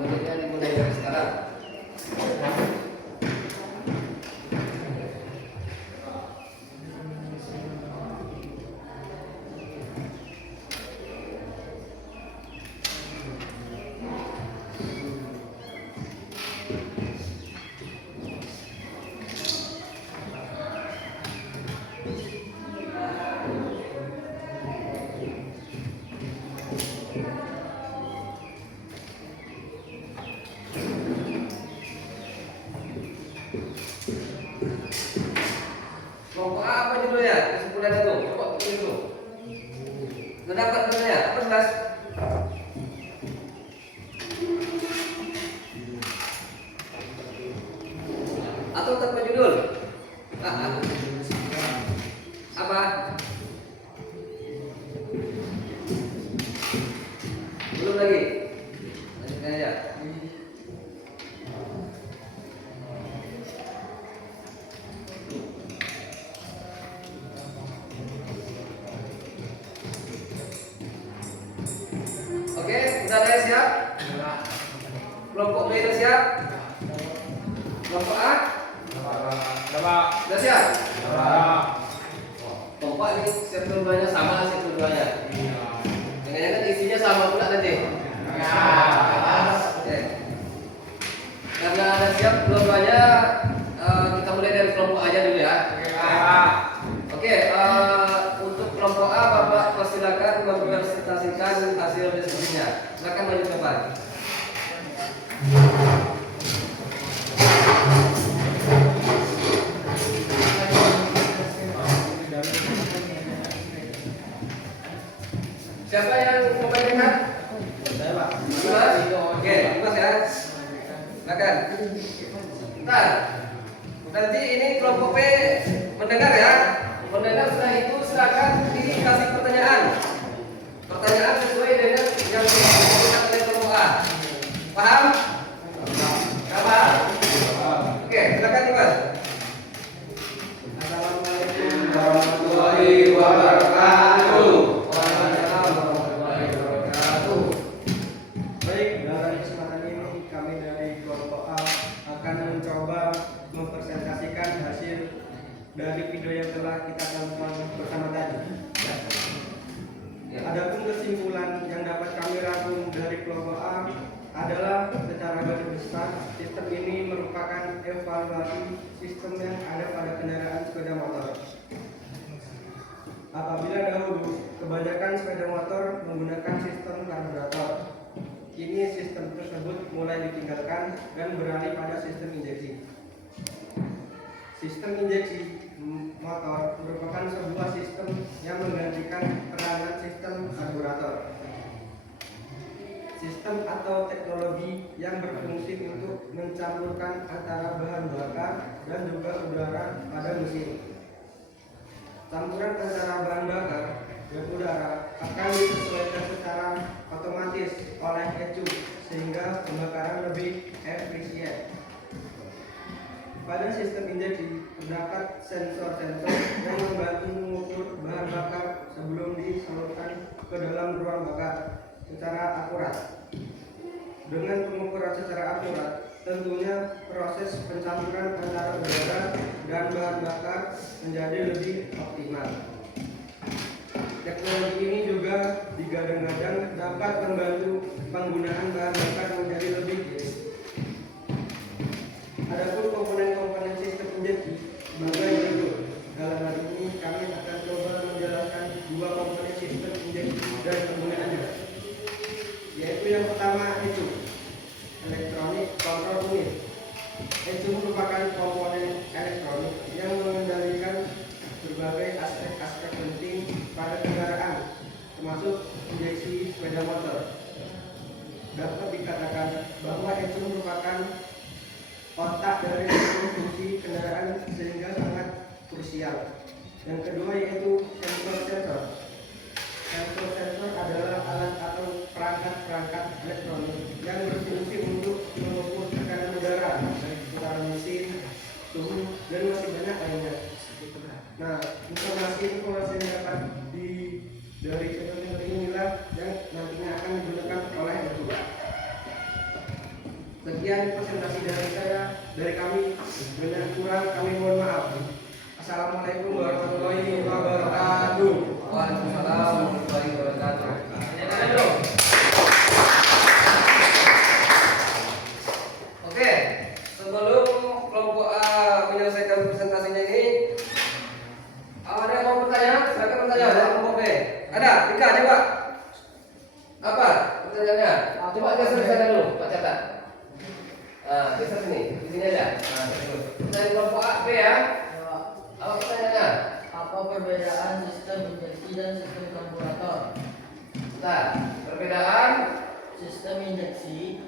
Menitnya dimulai dari sekarang. Kelompok apa dulu ya? Kesimpulan itu. Coba tulis dulu. Sudah dapat dulu ya? Apa jelas? atau tanpa judul? Apa? Belum lagi. Lanjutkan aja. Oke, udah ada yang siap? Kelompok B udah siap? Kelompok A? Udah siap? Kelompok ini siap dua-duanya sama, siap dua-duanya. Jangan-jangan isinya sama pula nanti. Oke. Karena ada siap dua-duanya, kita mulai dari kelompok aja dulu ya. Oke, untuk kelompok A, Bapak persilakan mempresentasikan hasil diskusinya. Silakan maju ke depan. Siapa yang mau lihat? Saya Pak. Dimas? Oke, Dimas ya. Silakan. Bentar. Nanti ini kelompok P mendengar ya. Mendengar setelah itu silakan dikasih pertanyaan. Pertanyaan sesuai dengan yang diberikan oleh kelompok A. Paham? Paham? Oke, silakan Dimas. Assalamualaikum warahmatullahi wabarakatuh. Baik, dalam kesempatan ini kami dari kelompok A akan mencoba mempresentasikan hasil dari video yang telah kita tonton bersama tadi. Adapun kesimpulan yang dapat kami rangkum dari kelompok A adalah secara garis besar sistem ini merupakan evaluasi sistem yang ada pada kendaraan sepeda motor. Apabila dahulu kebanyakan sepeda motor menggunakan sistem karburator, kini sistem tersebut mulai ditinggalkan dan beralih pada sistem injeksi. Sistem injeksi motor merupakan sebuah sistem yang menggantikan peranan sistem karburator. Sistem atau teknologi yang berfungsi untuk mencampurkan antara bahan bakar dan juga udara pada mesin. Campuran antara bahan bakar dan udara akan disesuaikan secara otomatis oleh ECU sehingga pembakaran lebih efisien. Pada sistem injeksi terdapat sensor-sensor yang membantu mengukur bahan bakar sebelum disalurkan ke dalam ruang bakar secara akurat. Dengan pengukuran secara akurat, tentunya proses pencampuran antara udara dan bahan bakar menjadi lebih optimal. Teknologi ini juga digadang-gadang dapat membantu penggunaan bahan bakar menjadi lebih irit. Adapun komponen-komponen sistem injeksi sebagai berikut. Dalam hal ini kami akan coba menjelaskan dua komponen sistem injeksi dan penggunaannya. Yaitu yang pertama itu elektronik kontrol unit. ECU merupakan komponen elektronik yang mengendalikan berbagai aspek-aspek penting pada kendaraan, termasuk injeksi sepeda motor. Dapat dikatakan bahwa ECU merupakan otak dari fungsi kendaraan sehingga sangat krusial. Yang kedua yaitu sensor-sensor. Sensor-sensor adalah alat atau perangkat-perangkat elektronik yang berfungsi untuk mengukur tekanan udara, putaran mesin, suhu, dan masih banyak lainnya. Nah, informasi yang dapat dari sensor inilah yang nantinya akan digunakan oleh ECU. Sekian presentasi dari kami. Dengan kurang kami mohon maaf. Assalamualaikum warahmatullahi wabarakatuh. Waalaikumsalam warahmatullahi wabarakatuh. Oke, sebelum kelompok A menyelesaikan presentasinya ini, ada yang mau bertanya? Silakan bertanya dari kelompok B. Ada? Dika, coba. Apa pertanyaannya? Coba geser dulu, Pak catat. Geser sini, di sini aja. Dari kelompok A, B ya. Apa pertanyaannya? Apa perbedaan sistem injeksi dan sistem karburator? Nah, perbedaan Sistem injeksi.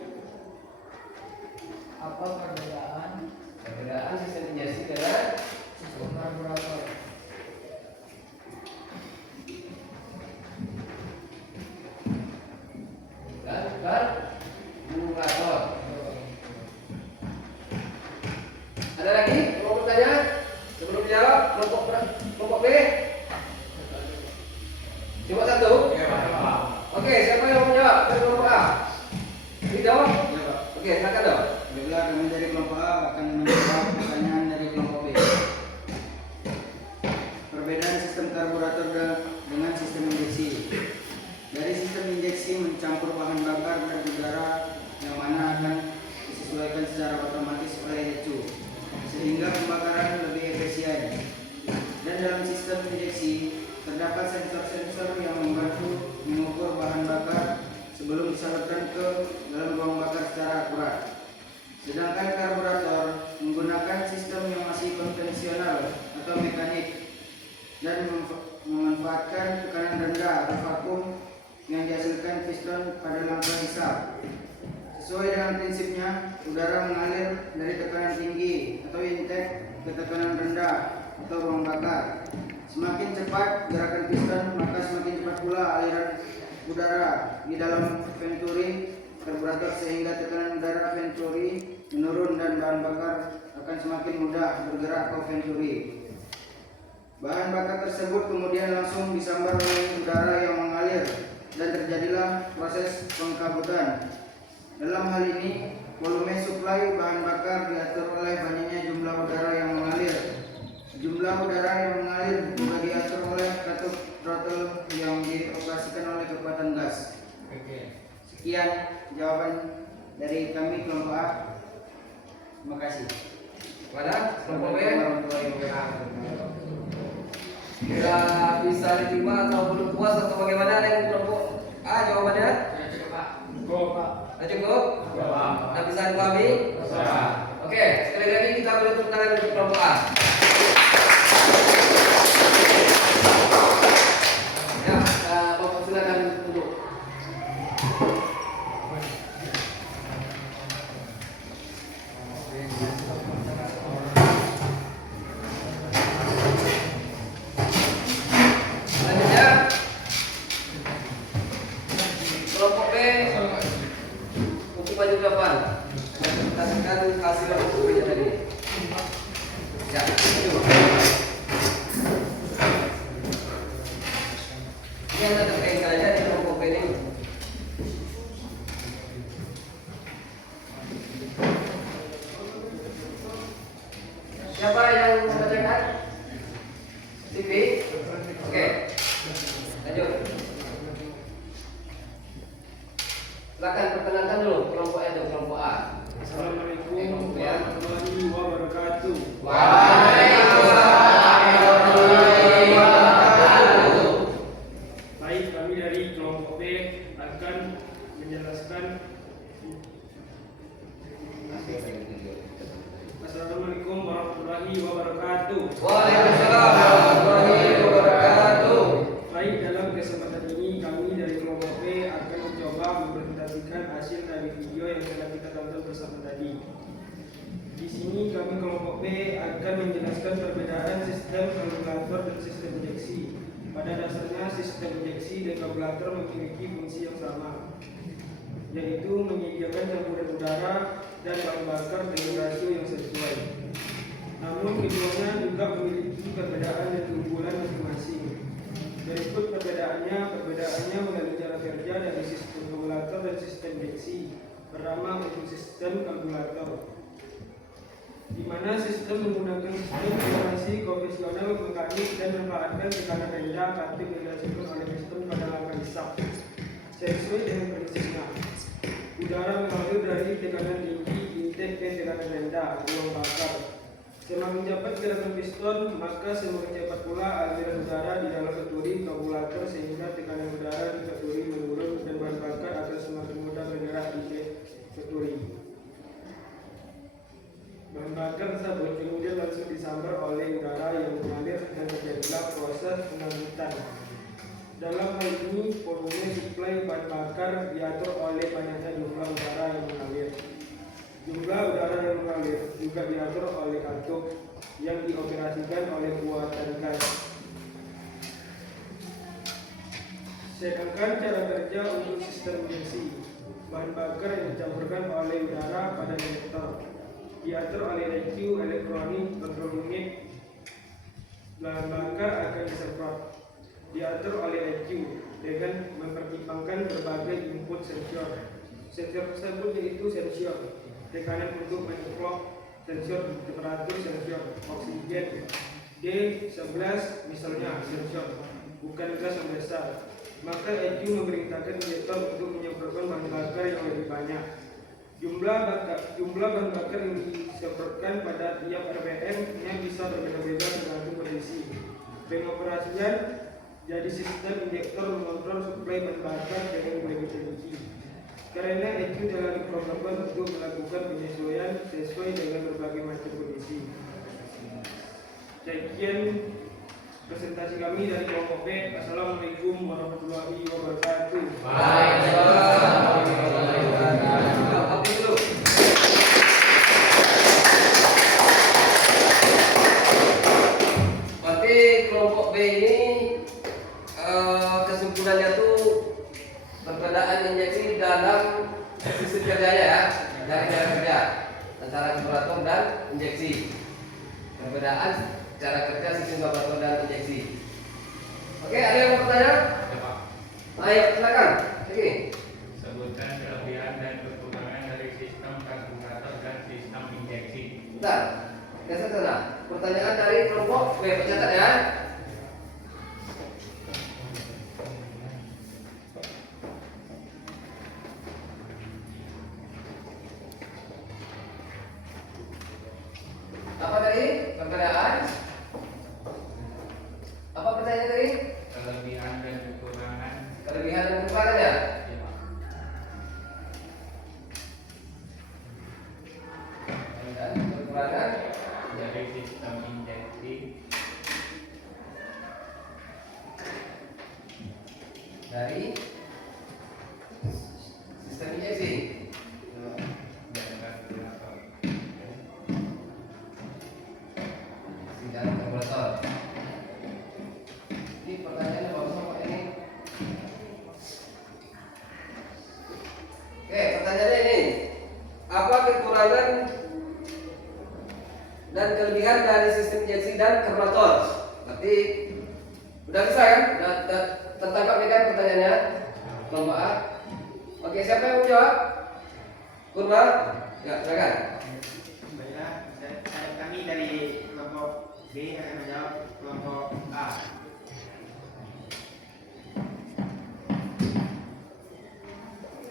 Apa perbedaan Perbedaan sistem injeksi dan sistem karburator. Karburator. Ada lagi mau bertanya sebelum dijawab kelompok B? Cuma satu? Oke, siapa yang mau menjawab dari kelompok A? Dijawab? Ya, Pak. Oke, silakan dong. Apabila kami dari kelompok A akan menjawab pertanyaan dari kelompok B. Perbedaan sistem karburator dengan sistem injeksi. Dari sistem injeksi mencampur bahan bakar dan udara yang mana akan disesuaikan secara otomatis oleh ECU sehingga pembakaran lebih efisien. Dan dalam sistem injeksi terdapat sensor-sensor yang membantu mengukur bahan bakar sebelum disalurkan ke dalam ruang bakar secara akurat. Sedangkan karburator menggunakan sistem yang masih konvensional atau mekanik dan memanfaatkan tekanan rendah atau vakum yang dihasilkan piston pada langkah hisap. Sesuai dengan prinsipnya, udara mengalir dari tekanan tinggi atau intake ke tekanan rendah atau ruang bakar. Semakin cepat gerakan piston, maka semakin cepat pula aliran udara di dalam venturi karburator sehingga tekanan udara venturi menurun dan bahan bakar akan semakin mudah bergerak ke venturi. Bahan bakar tersebut kemudian langsung disambar oleh udara yang mengalir dan terjadilah proses pengkabutan. Dalam hal ini, volume suplai bahan bakar diatur oleh banyaknya jumlah udara yang mengalir. Jumlah udara yang mengalir juga diatur oleh katup throttle yang dioperasikan oleh kekuatan gas. Sekian jawaban dari kami kelompok A. Terima kasih. Kepada kelompok B, Warahmatullahi wabarakatuh. kira bisa diterima atau belum puas atau bagaimana dengan kelompok A jawabannya? Sudah cukup? Sudah bisa dipahami? Oke, sekali lagi kita beri tepuk tangan untuk kelompok A. Ya, Bapak silakan duduk. Selanjutnya, kelompok B untuk maju ke depan. Kita presentasikan hasil kelompok B tadi. Ya, maju. Ini yang terkait aja di kelompok B ini. Siapa yang membacakan? TV? Oke. Lanjut. Silakan perkenalkan dulu kelompok itu, kelompok A. Assalamualaikum Ya. warahmatullahi wabarakatuh. Baik, kami dari kelompok B akan menjelaskan. Assalamualaikum warahmatullahi wabarakatuh. Waalaikumsalam warahmatullahi wabarakatuh. Baik, dalam kesempatan ini kami dari kelompok B akan mencoba mempresentasikan hasil dari video yang telah kita tonton bersama tadi. Di sini kami kelompok B akan menjelaskan perbedaan sistem karburator dan sistem injeksi. Pada dasarnya sistem injeksi dan karburator memiliki fungsi yang sama, yaitu menyediakan campuran udara dan bahan bakar dengan rasio yang sesuai. Namun keduanya juga memiliki perbedaan dan keunggulan masing-masing. Berikut perbedaannya melalui cara kerja dari sistem karburator dan sistem injeksi. Pertama, untuk sistem karburator, di mana sistem menggunakan sistem operasi konvensional mekanik dan memanfaatkan tekanan rendah aktif yang dihasilkan oleh piston pada langkah hisap. Sesuai dengan prinsipnya, udara mengalir dari tekanan tinggi intake ke tekanan rendah ruang bakar. Semakin cepat gerakan piston, maka semakin cepat pula aliran udara di dalam venturi karburator sehingga tekanan udara di venturi menurun dan bahan bakar akan semakin mudah bergerak di venturi. Bahan bakar tersebut kemudian langsung disambar oleh udara yang mengalir dan terjadilah proses pengangkutan. Dalam hal ini, volume suplai bahan bakar diatur oleh banyaknya jumlah udara yang mengalir. Jumlah udara yang mengalir juga diatur pengatup yang dioperasikan oleh water gas. Sedangkan cara kerja untuk sistem injeksi, bahan bakar yang dicampurkan oleh udara pada injektor diatur oleh EQ elektronik kontrol unit. Bahan bakar akan disemprot diatur oleh EQ dengan mempertimbangkan berbagai input sensor. Sensor tersebut yaitu sensor tekanan untuk mengeplok, sensor temperatur, sensor oksigen D11 misalnya sensor bukan gas yang besar. Maka EQ memerintahkan injektor untuk menyemprotkan bahan bakar yang lebih banyak. Jumlah bahan bakar yang disemprotkan pada tiap RPM-nya bisa berbeda-beda tergantung kondisi pengoperasian. Jadi sistem injektor mengontrol suplai bahan bakar dengan lebih tinggi. Karena EQ telah diprogramkan untuk melakukan penyesuaian sesuai dengan berbagai macam kondisi. Sekian presentasi kami dari kelompok B. Assalamualaikum warahmatullahi wabarakatuh. Berarti kelompok B ini kesimpulannya tuh perbedaan injeksi dalam sistem kerjanya ya, dari cara kerja antara karburator dan injeksi. Perbedaan cara kerja sistem karburator dan injeksi. Oke, ada yang mau bertanya? Ya, Pak. Ayo, silakan. Oke. Sebutkan kelebihan dan kekurangan dari sistem karburator dan sistem injeksi. Bentar. Geser sana. Pertanyaan dari kelompok B, pencatat ya. Apa tadi? Perbedaan? Apa pertanyaan tadi? Kelebihan dan kekurangan. Kelebihan dan kekurangan ya? Ya, Pak. Dan kekurangan Dari sistem injeksi. dari sistem injeksi. Dan karburator. Dan karburator. Ini pertanyaannya bagus apa ini? Oke, pertanyaannya ini. Apa kekurangan dan kelebihan dari sistem injeksi dan karburator? Berarti udah bisa kan? Udah tertangkap ya kan pertanyaannya? Kelompok A. Oke, siapa yang mau jawab? Kurma? Ya, silakan. Baiklah, kami dari kelompok B akan menjawab kelompok A.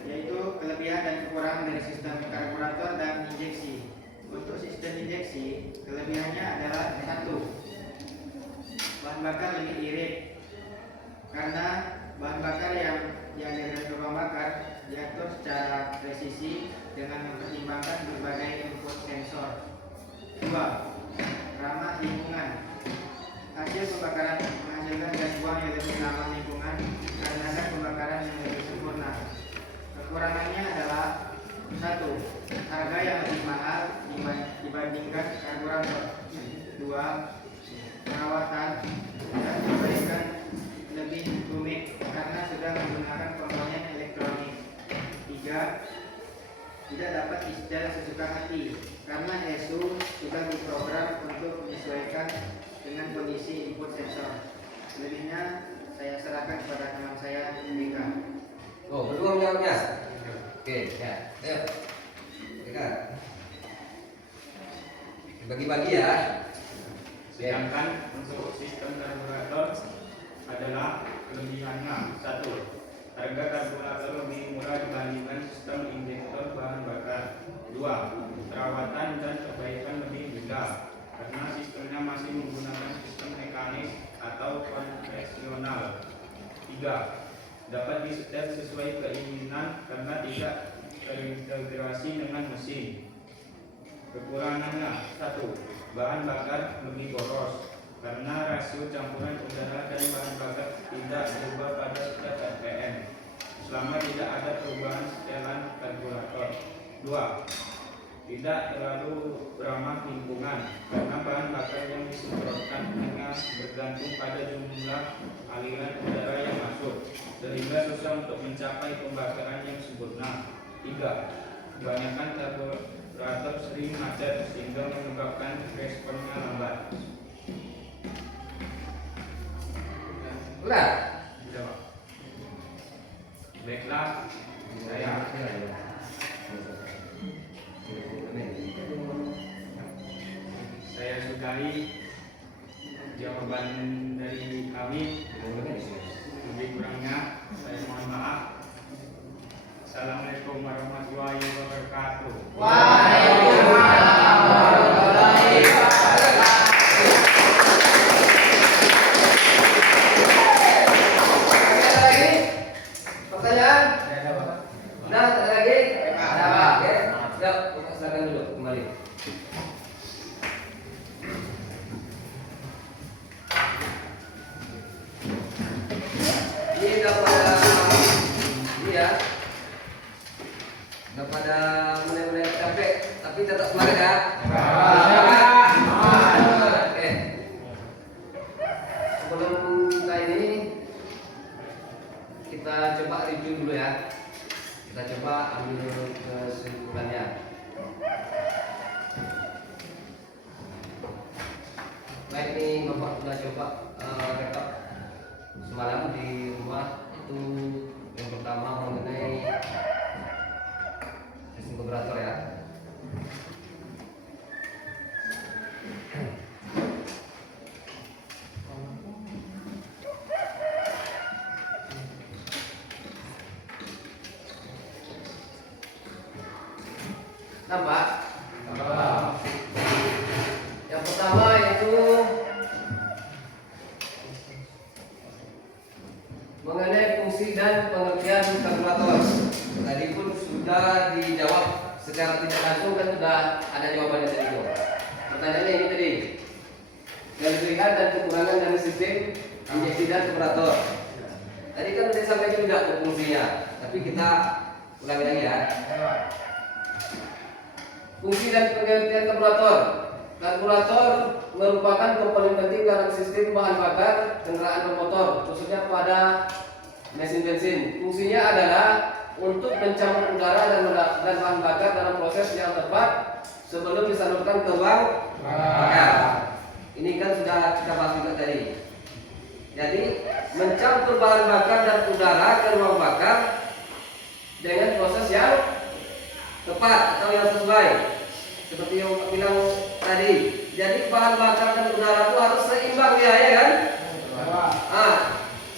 Yaitu kelebihan dan kekurangan dari sistem karburator dan injeksi. Untuk sistem injeksi, kelebihannya adalah satu, bahan bakar lebih irit karena bahan bakar yang dari lubang bakar diatur secara presisi dengan mempertimbangkan berbagai input sensor. 2. Ramah lingkungan. Hasil pembakaran menghasilkan gas buang yang lebih ramah lingkungan karena pembakaran yang lebih sempurna. Kekurangannya adalah 1. Harga yang lebih mahal dibandingkan karburator. 2. Perawatan dan perbaikan lebih rumit karena sudah menggunakan komponen elektronik. 3. Tidak dapat disetel sesuka hati karena ESU sudah diprogram untuk menyesuaikan dengan kondisi input sensor. Selebihnya saya serahkan kepada teman saya Eka. Oh, berdua menjawabnya. Oke, ya. Ayo. Eka. Bagi-bagi ya. Sedangkan untuk sistem karburator adalah kelebihannya. 1. Harga karburator lebih murah dibandingkan sistem injektor bahan bakar. 2. Perawatan dan perbaikan lebih mudah karena sistemnya masih menggunakan sistem mekanis atau konvensional. 3. Dapat disetel sesuai keinginan karena tidak terintegrasi dengan mesin. Kekurangannya 1. Bahan bakar lebih boros karena rasio campuran udara dan bahan bakar tidak berubah pada setiap RPM selama tidak ada perubahan setelan karburator. 2. tidak terlalu ramah lingkungan karena bahan bakar yang disemprotkan hanya bergantung pada jumlah aliran udara yang masuk sehingga susah untuk mencapai pembakaran yang sempurna. 3. Kebanyakan karburator sering macet sehingga menyebabkan responnya lambat. Udah. Baiklah, saya sudahi jawaban dari kami. Lebih kurangnya saya mohon maaf. Assalamualaikum warahmatullahi wabarakatuh. Waalaikumsalam warahmatullahi wabarakatuh. Ada lagi? Pertanyaan? Nah, ada lagi? Ada apa? Oke. Siap, kita silakan dulu kembali. Ini udah pada ini ya. Udah pada mulai capek, tapi tetap semangat ya. Oke. Sebelum kita ini kita coba review dulu ya. Kita coba ambil kesimpulannya. Baik, ini Bapak sudah coba rekap semalam di rumah. Itu yang pertama mengenai sistem karburator ya. Nampak? Yang pertama yaitu mengenai fungsi dan pengertian karburator. Tadi pun sudah dijawab secara tidak langsung, kan sudah ada jawabannya tadi itu. Pertanyaannya ini tadi, kelebihan dan kekurangan dari sistem injeksi dan karburator. Tadi kan sudah sampai juga tuh fungsinya, tapi kita ulangi lagi ya. Fungsi dan pengertian karburator. Karburator merupakan komponen penting dalam sistem bahan bakar kendaraan bermotor, khususnya pada mesin bensin. Fungsinya adalah untuk mencampur udara dan bahan bakar dalam proses yang tepat sebelum disalurkan ke ruang bakar. Ini kan sudah kita bahas juga tadi. Jadi mencampur bahan bakar dan udara ke ruang bakar dengan proses yang tepat atau yang sesuai, seperti yang bilang tadi. Jadi bahan bakar dan udara itu harus seimbang ya kan?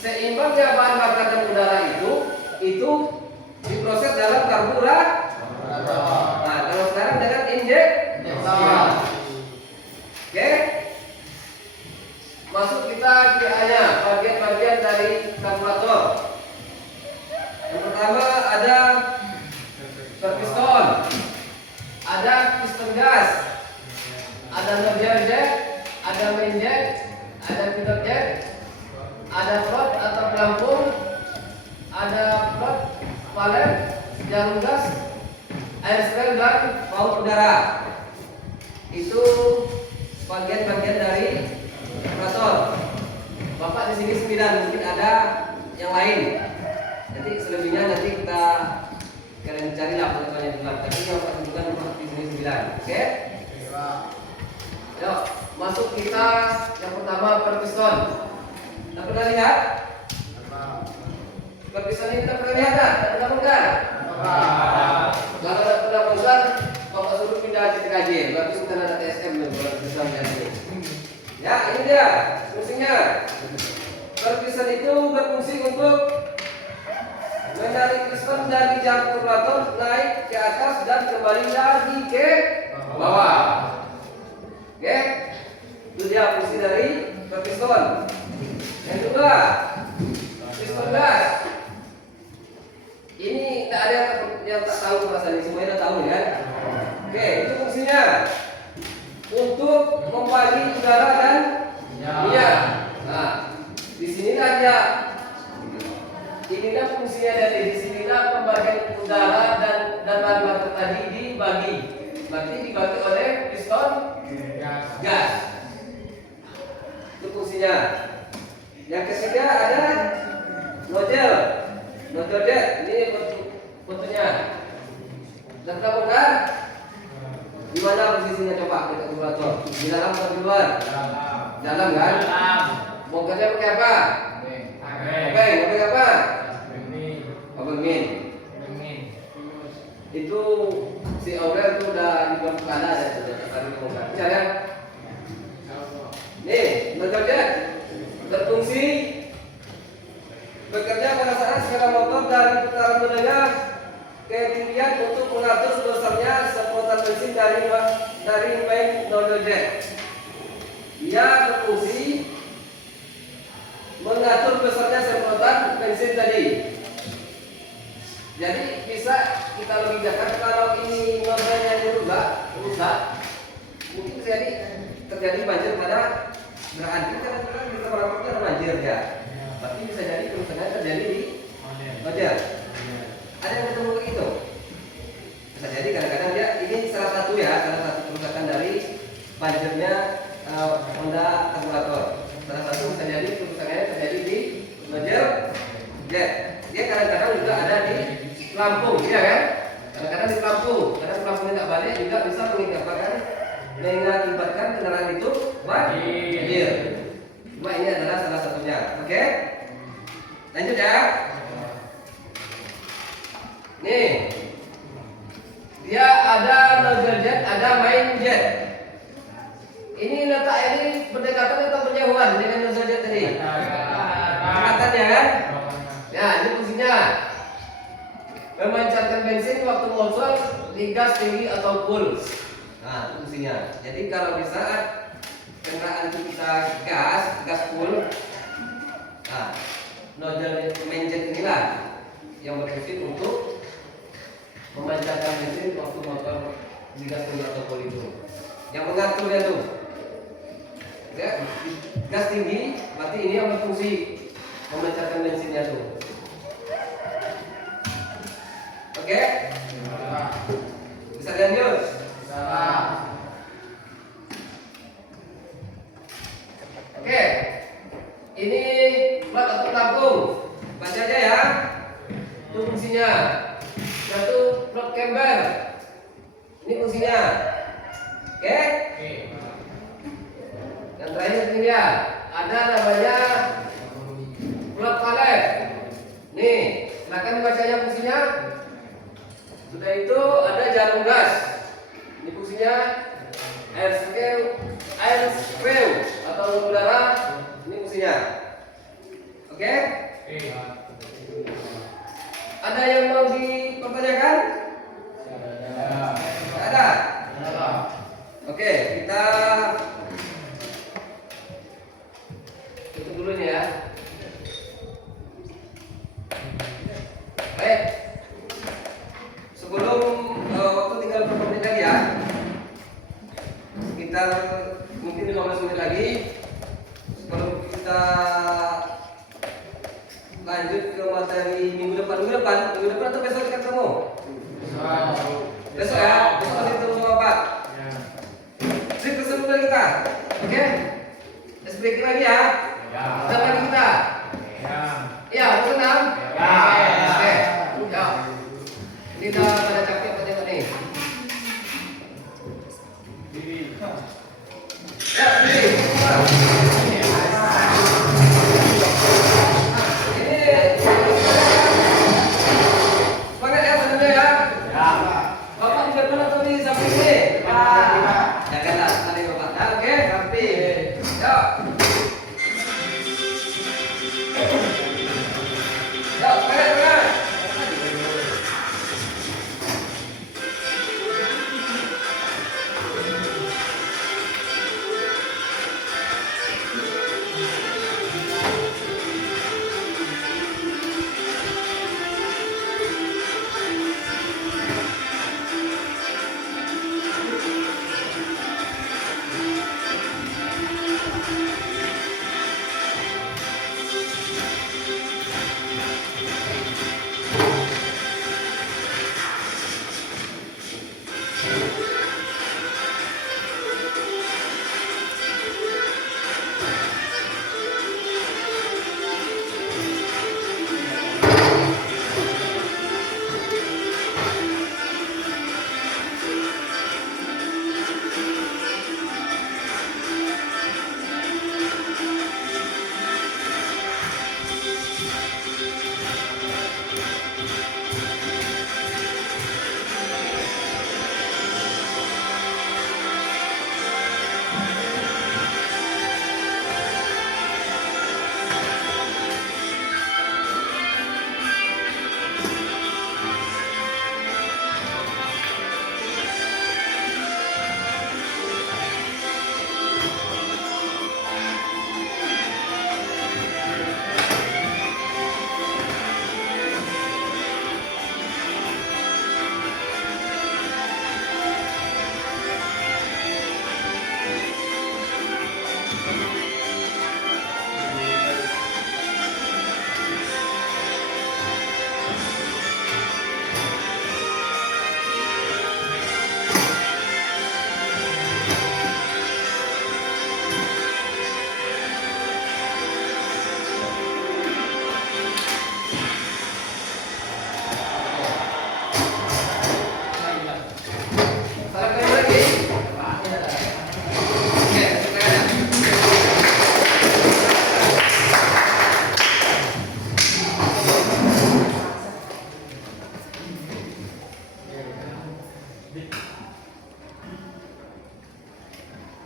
Seimbangnya bahan bakar dan udara itu diproses dalam karburator. Nah, kalau sekarang dengan injeksi. Oke. Masuk kita ke bagian-bagian dari karburator. Yang pertama ada piston, ada piston gas, ada nozzle jet, ada main jet, ada feeder jet, ada float atau pelampung, ada float, valet, jarum gas, air spray dan baut udara. Itu bagian-bagian dari karburator. Bapak di sini 9, mungkin ada yang lain. Nanti selebihnya nanti kalian carilah pengetahuannya dulu. Tapi yang Pak tunjukkan di sini 9. Oke? Yuk, masuk kita yang pertama per piston. Kita pernah lihat? Per piston ini kita pernah lihat kan? Pernah bukan? Kalau tidak pernah bukan, Bapak suruh pindah ke TKJ. Berarti bukan ada TSM loh, per piston yang ini. Ya, ini dia fungsinya. Per piston itu berfungsi untuk menarik piston dari jarum karburator naik ke atas dan kembali lagi ke bawah. Oke, itu dia fungsi dari piston. Yang kedua, piston gas. Ini tidak ada yang tak tahu rasanya, semuanya sudah tahu ya. Oke, itu fungsinya untuk membagi udara dan minyak. Nah, di sinilah dia. Inilah fungsinya dari di sinilah pembagian udara dan bahan bakar tadi dibagi. berarti dibantu oleh piston gas. Itu fungsinya. Yang ketiga ada nozzle jet. Ini fotonya. Dan kita bongkar. Di mana posisinya coba kita kalkulator? Di dalam atau di luar? Dalam kan? Bongkarnya pakai apa? Pakai apa? Obeng min. Itu si Aurel itu udah di belakang kanan ya, sudah tadi bongkar. Cara nih, nozzle jet berfungsi bekerja pada saat sepeda motor dari putaran rodanya ketinggian untuk mengatur sebesarnya semprotan bensin dari main nozzle jet. Dia berfungsi mengatur besarnya semprotan bensin tadi. Jadi bisa kita logikakan kalau ini nozzle-nya rusak, mungkin terjadi banjir pada berarti kan kita melakukan banjir ya. Tapi bisa jadi kerusakan terjadi di nozzle. Ada yang ketemu begitu? Bisa jadi kadang-kadang dia ini salah satu kerusakan dari banjirnya Honda karburator. Salah satu bisa jadi kerusakannya terjadi di nozzle jet. Dia kadang-kadang juga ada di pelampung, ya kan? Kadang-kadang di pelampung, kadang pelampungnya tidak balik juga bisa mengakibatkan kendaraan itu banjir. Cuma ini adalah salah satunya. Oke? Lanjut ya. Nih, dia ada nozzle jet, ada main jet. Ini letak ini berdekatan atau berjauhan dengan nozzle jet tadi? Berdekatan ya kan? Ya, ini fungsinya memancarkan bensin waktu motor di gas tinggi atau full. Nah, itu fungsinya. Jadi kalau di saat kendaraan itu kita gas full, nah, nozzle main jet inilah yang berfungsi untuk memancarkan bensin waktu motor di gas tinggi atau full itu. Yang mengaturnya tuh, ya, gas tinggi, berarti ini yang berfungsi memancarkan bensinnya tuh. Oke? Bisa lanjut? Oke. Ini plat atau pelampung. Baca aja ya. Itu fungsinya. Satu plat camber. Ini fungsinya. Oke? Yang terakhir ini dia. Ada namanya plat valet. Nih, silakan dibacanya fungsinya. Sudah itu ada jarum gas. Ini fungsinya air screw atau udara. Ini fungsinya. Oke? Ada yang mau dipertanyakan? Tidak ada. Oke, kita tutup dulu nih ya. Baik. Sebelum waktu tinggal beberapa menit lagi ya, sekitar mungkin 15 menit lagi, sebelum kita lanjut ke materi minggu depan atau besok kita ketemu? Besok ya, besok masih ketemu sama Pak. Sip keseluruhan kita, oke? SPK lagi ya, dan lagi kita. Iya, senang. Oke, ya. Ini dah pada capek apa tengok ni? Ya, ini. Semangat ya, sebenarnya ya. Bapak di depan atau di samping sini? Janganlah, tadi bapak. Nah, oke, samping. Ya. Ya, semangat.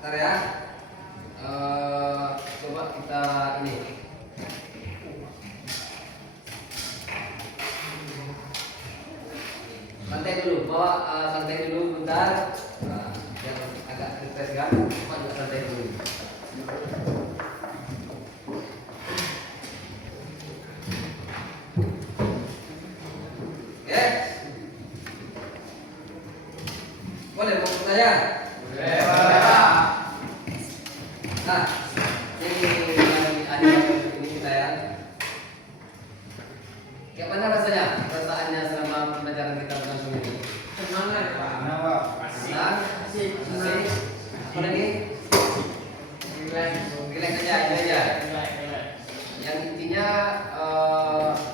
Bentar ya. Coba kita ini. Santai dulu, bawa santai dulu bentar. Yang agak stres kan, cuma agak santai dulu. Oke, boleh mau saya? Boleh. Nah, ini yang ada ini kita ya. Kayak mana rasanya? Perasaannya selama pembelajaran kita berlangsung ini? Semangat Pak. Senang? Asik. Asik? Apa lagi? Relax aja, itu aja. Yang intinya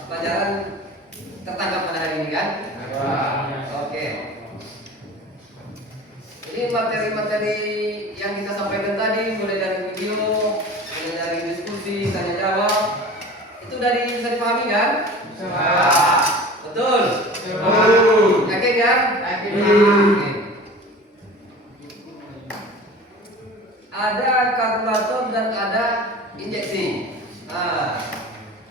pelajaran tertangkap pada hari ini kan? Oke. Ini materi-materi yang kita sampaikan tadi, mulai dari video, mulai dari diskusi, tanya jawab, itu dari bisa dipahami kan? Betul? Yakin kan? Oke. Ada kalkulator dan ada injeksi. Nah,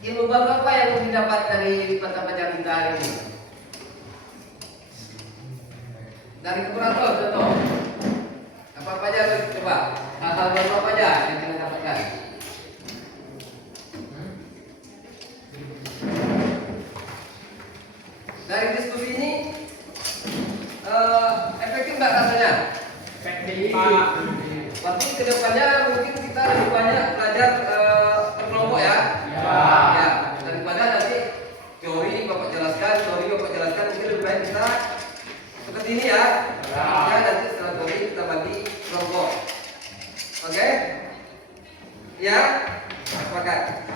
ilmu baru apa yang didapat dari mata pelajaran kita hari ini? Dari kalkulator contoh. Apa aja coba? Hal-hal baru apa aja yang kita dapatkan? Dari diskusi ini efektif nggak rasanya? Efektif Pak. Berarti kedepannya mungkin kita lebih banyak belajar berkelompok ya? Ya. Daripada nanti teori bapak jelaskan, mungkin lebih baik kita seperti ini ya. Ya, nanti setelah teori kita bagi kelompok. Oke? Ya, sepakat.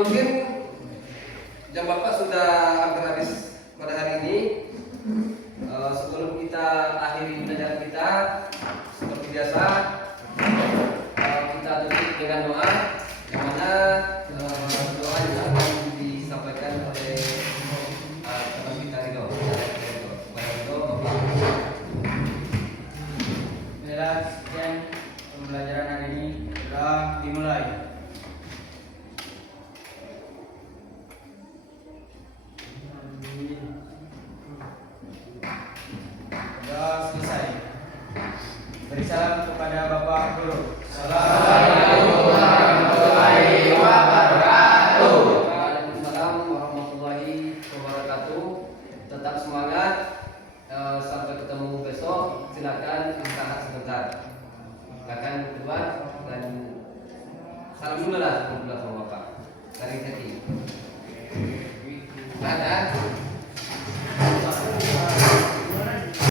Mungkin jam bapak sudah hampir habis pada hari ini. Sebelum kita akhiri pelajaran kita, seperti biasa kita tutup dengan doa, yang mana doa yang akan disampaikan oleh teman kita Ridho. Baiklah, sekian pembelajaran hari ini telah dimulai. Sudah selesai. Beri salam kepada Bapak Guru.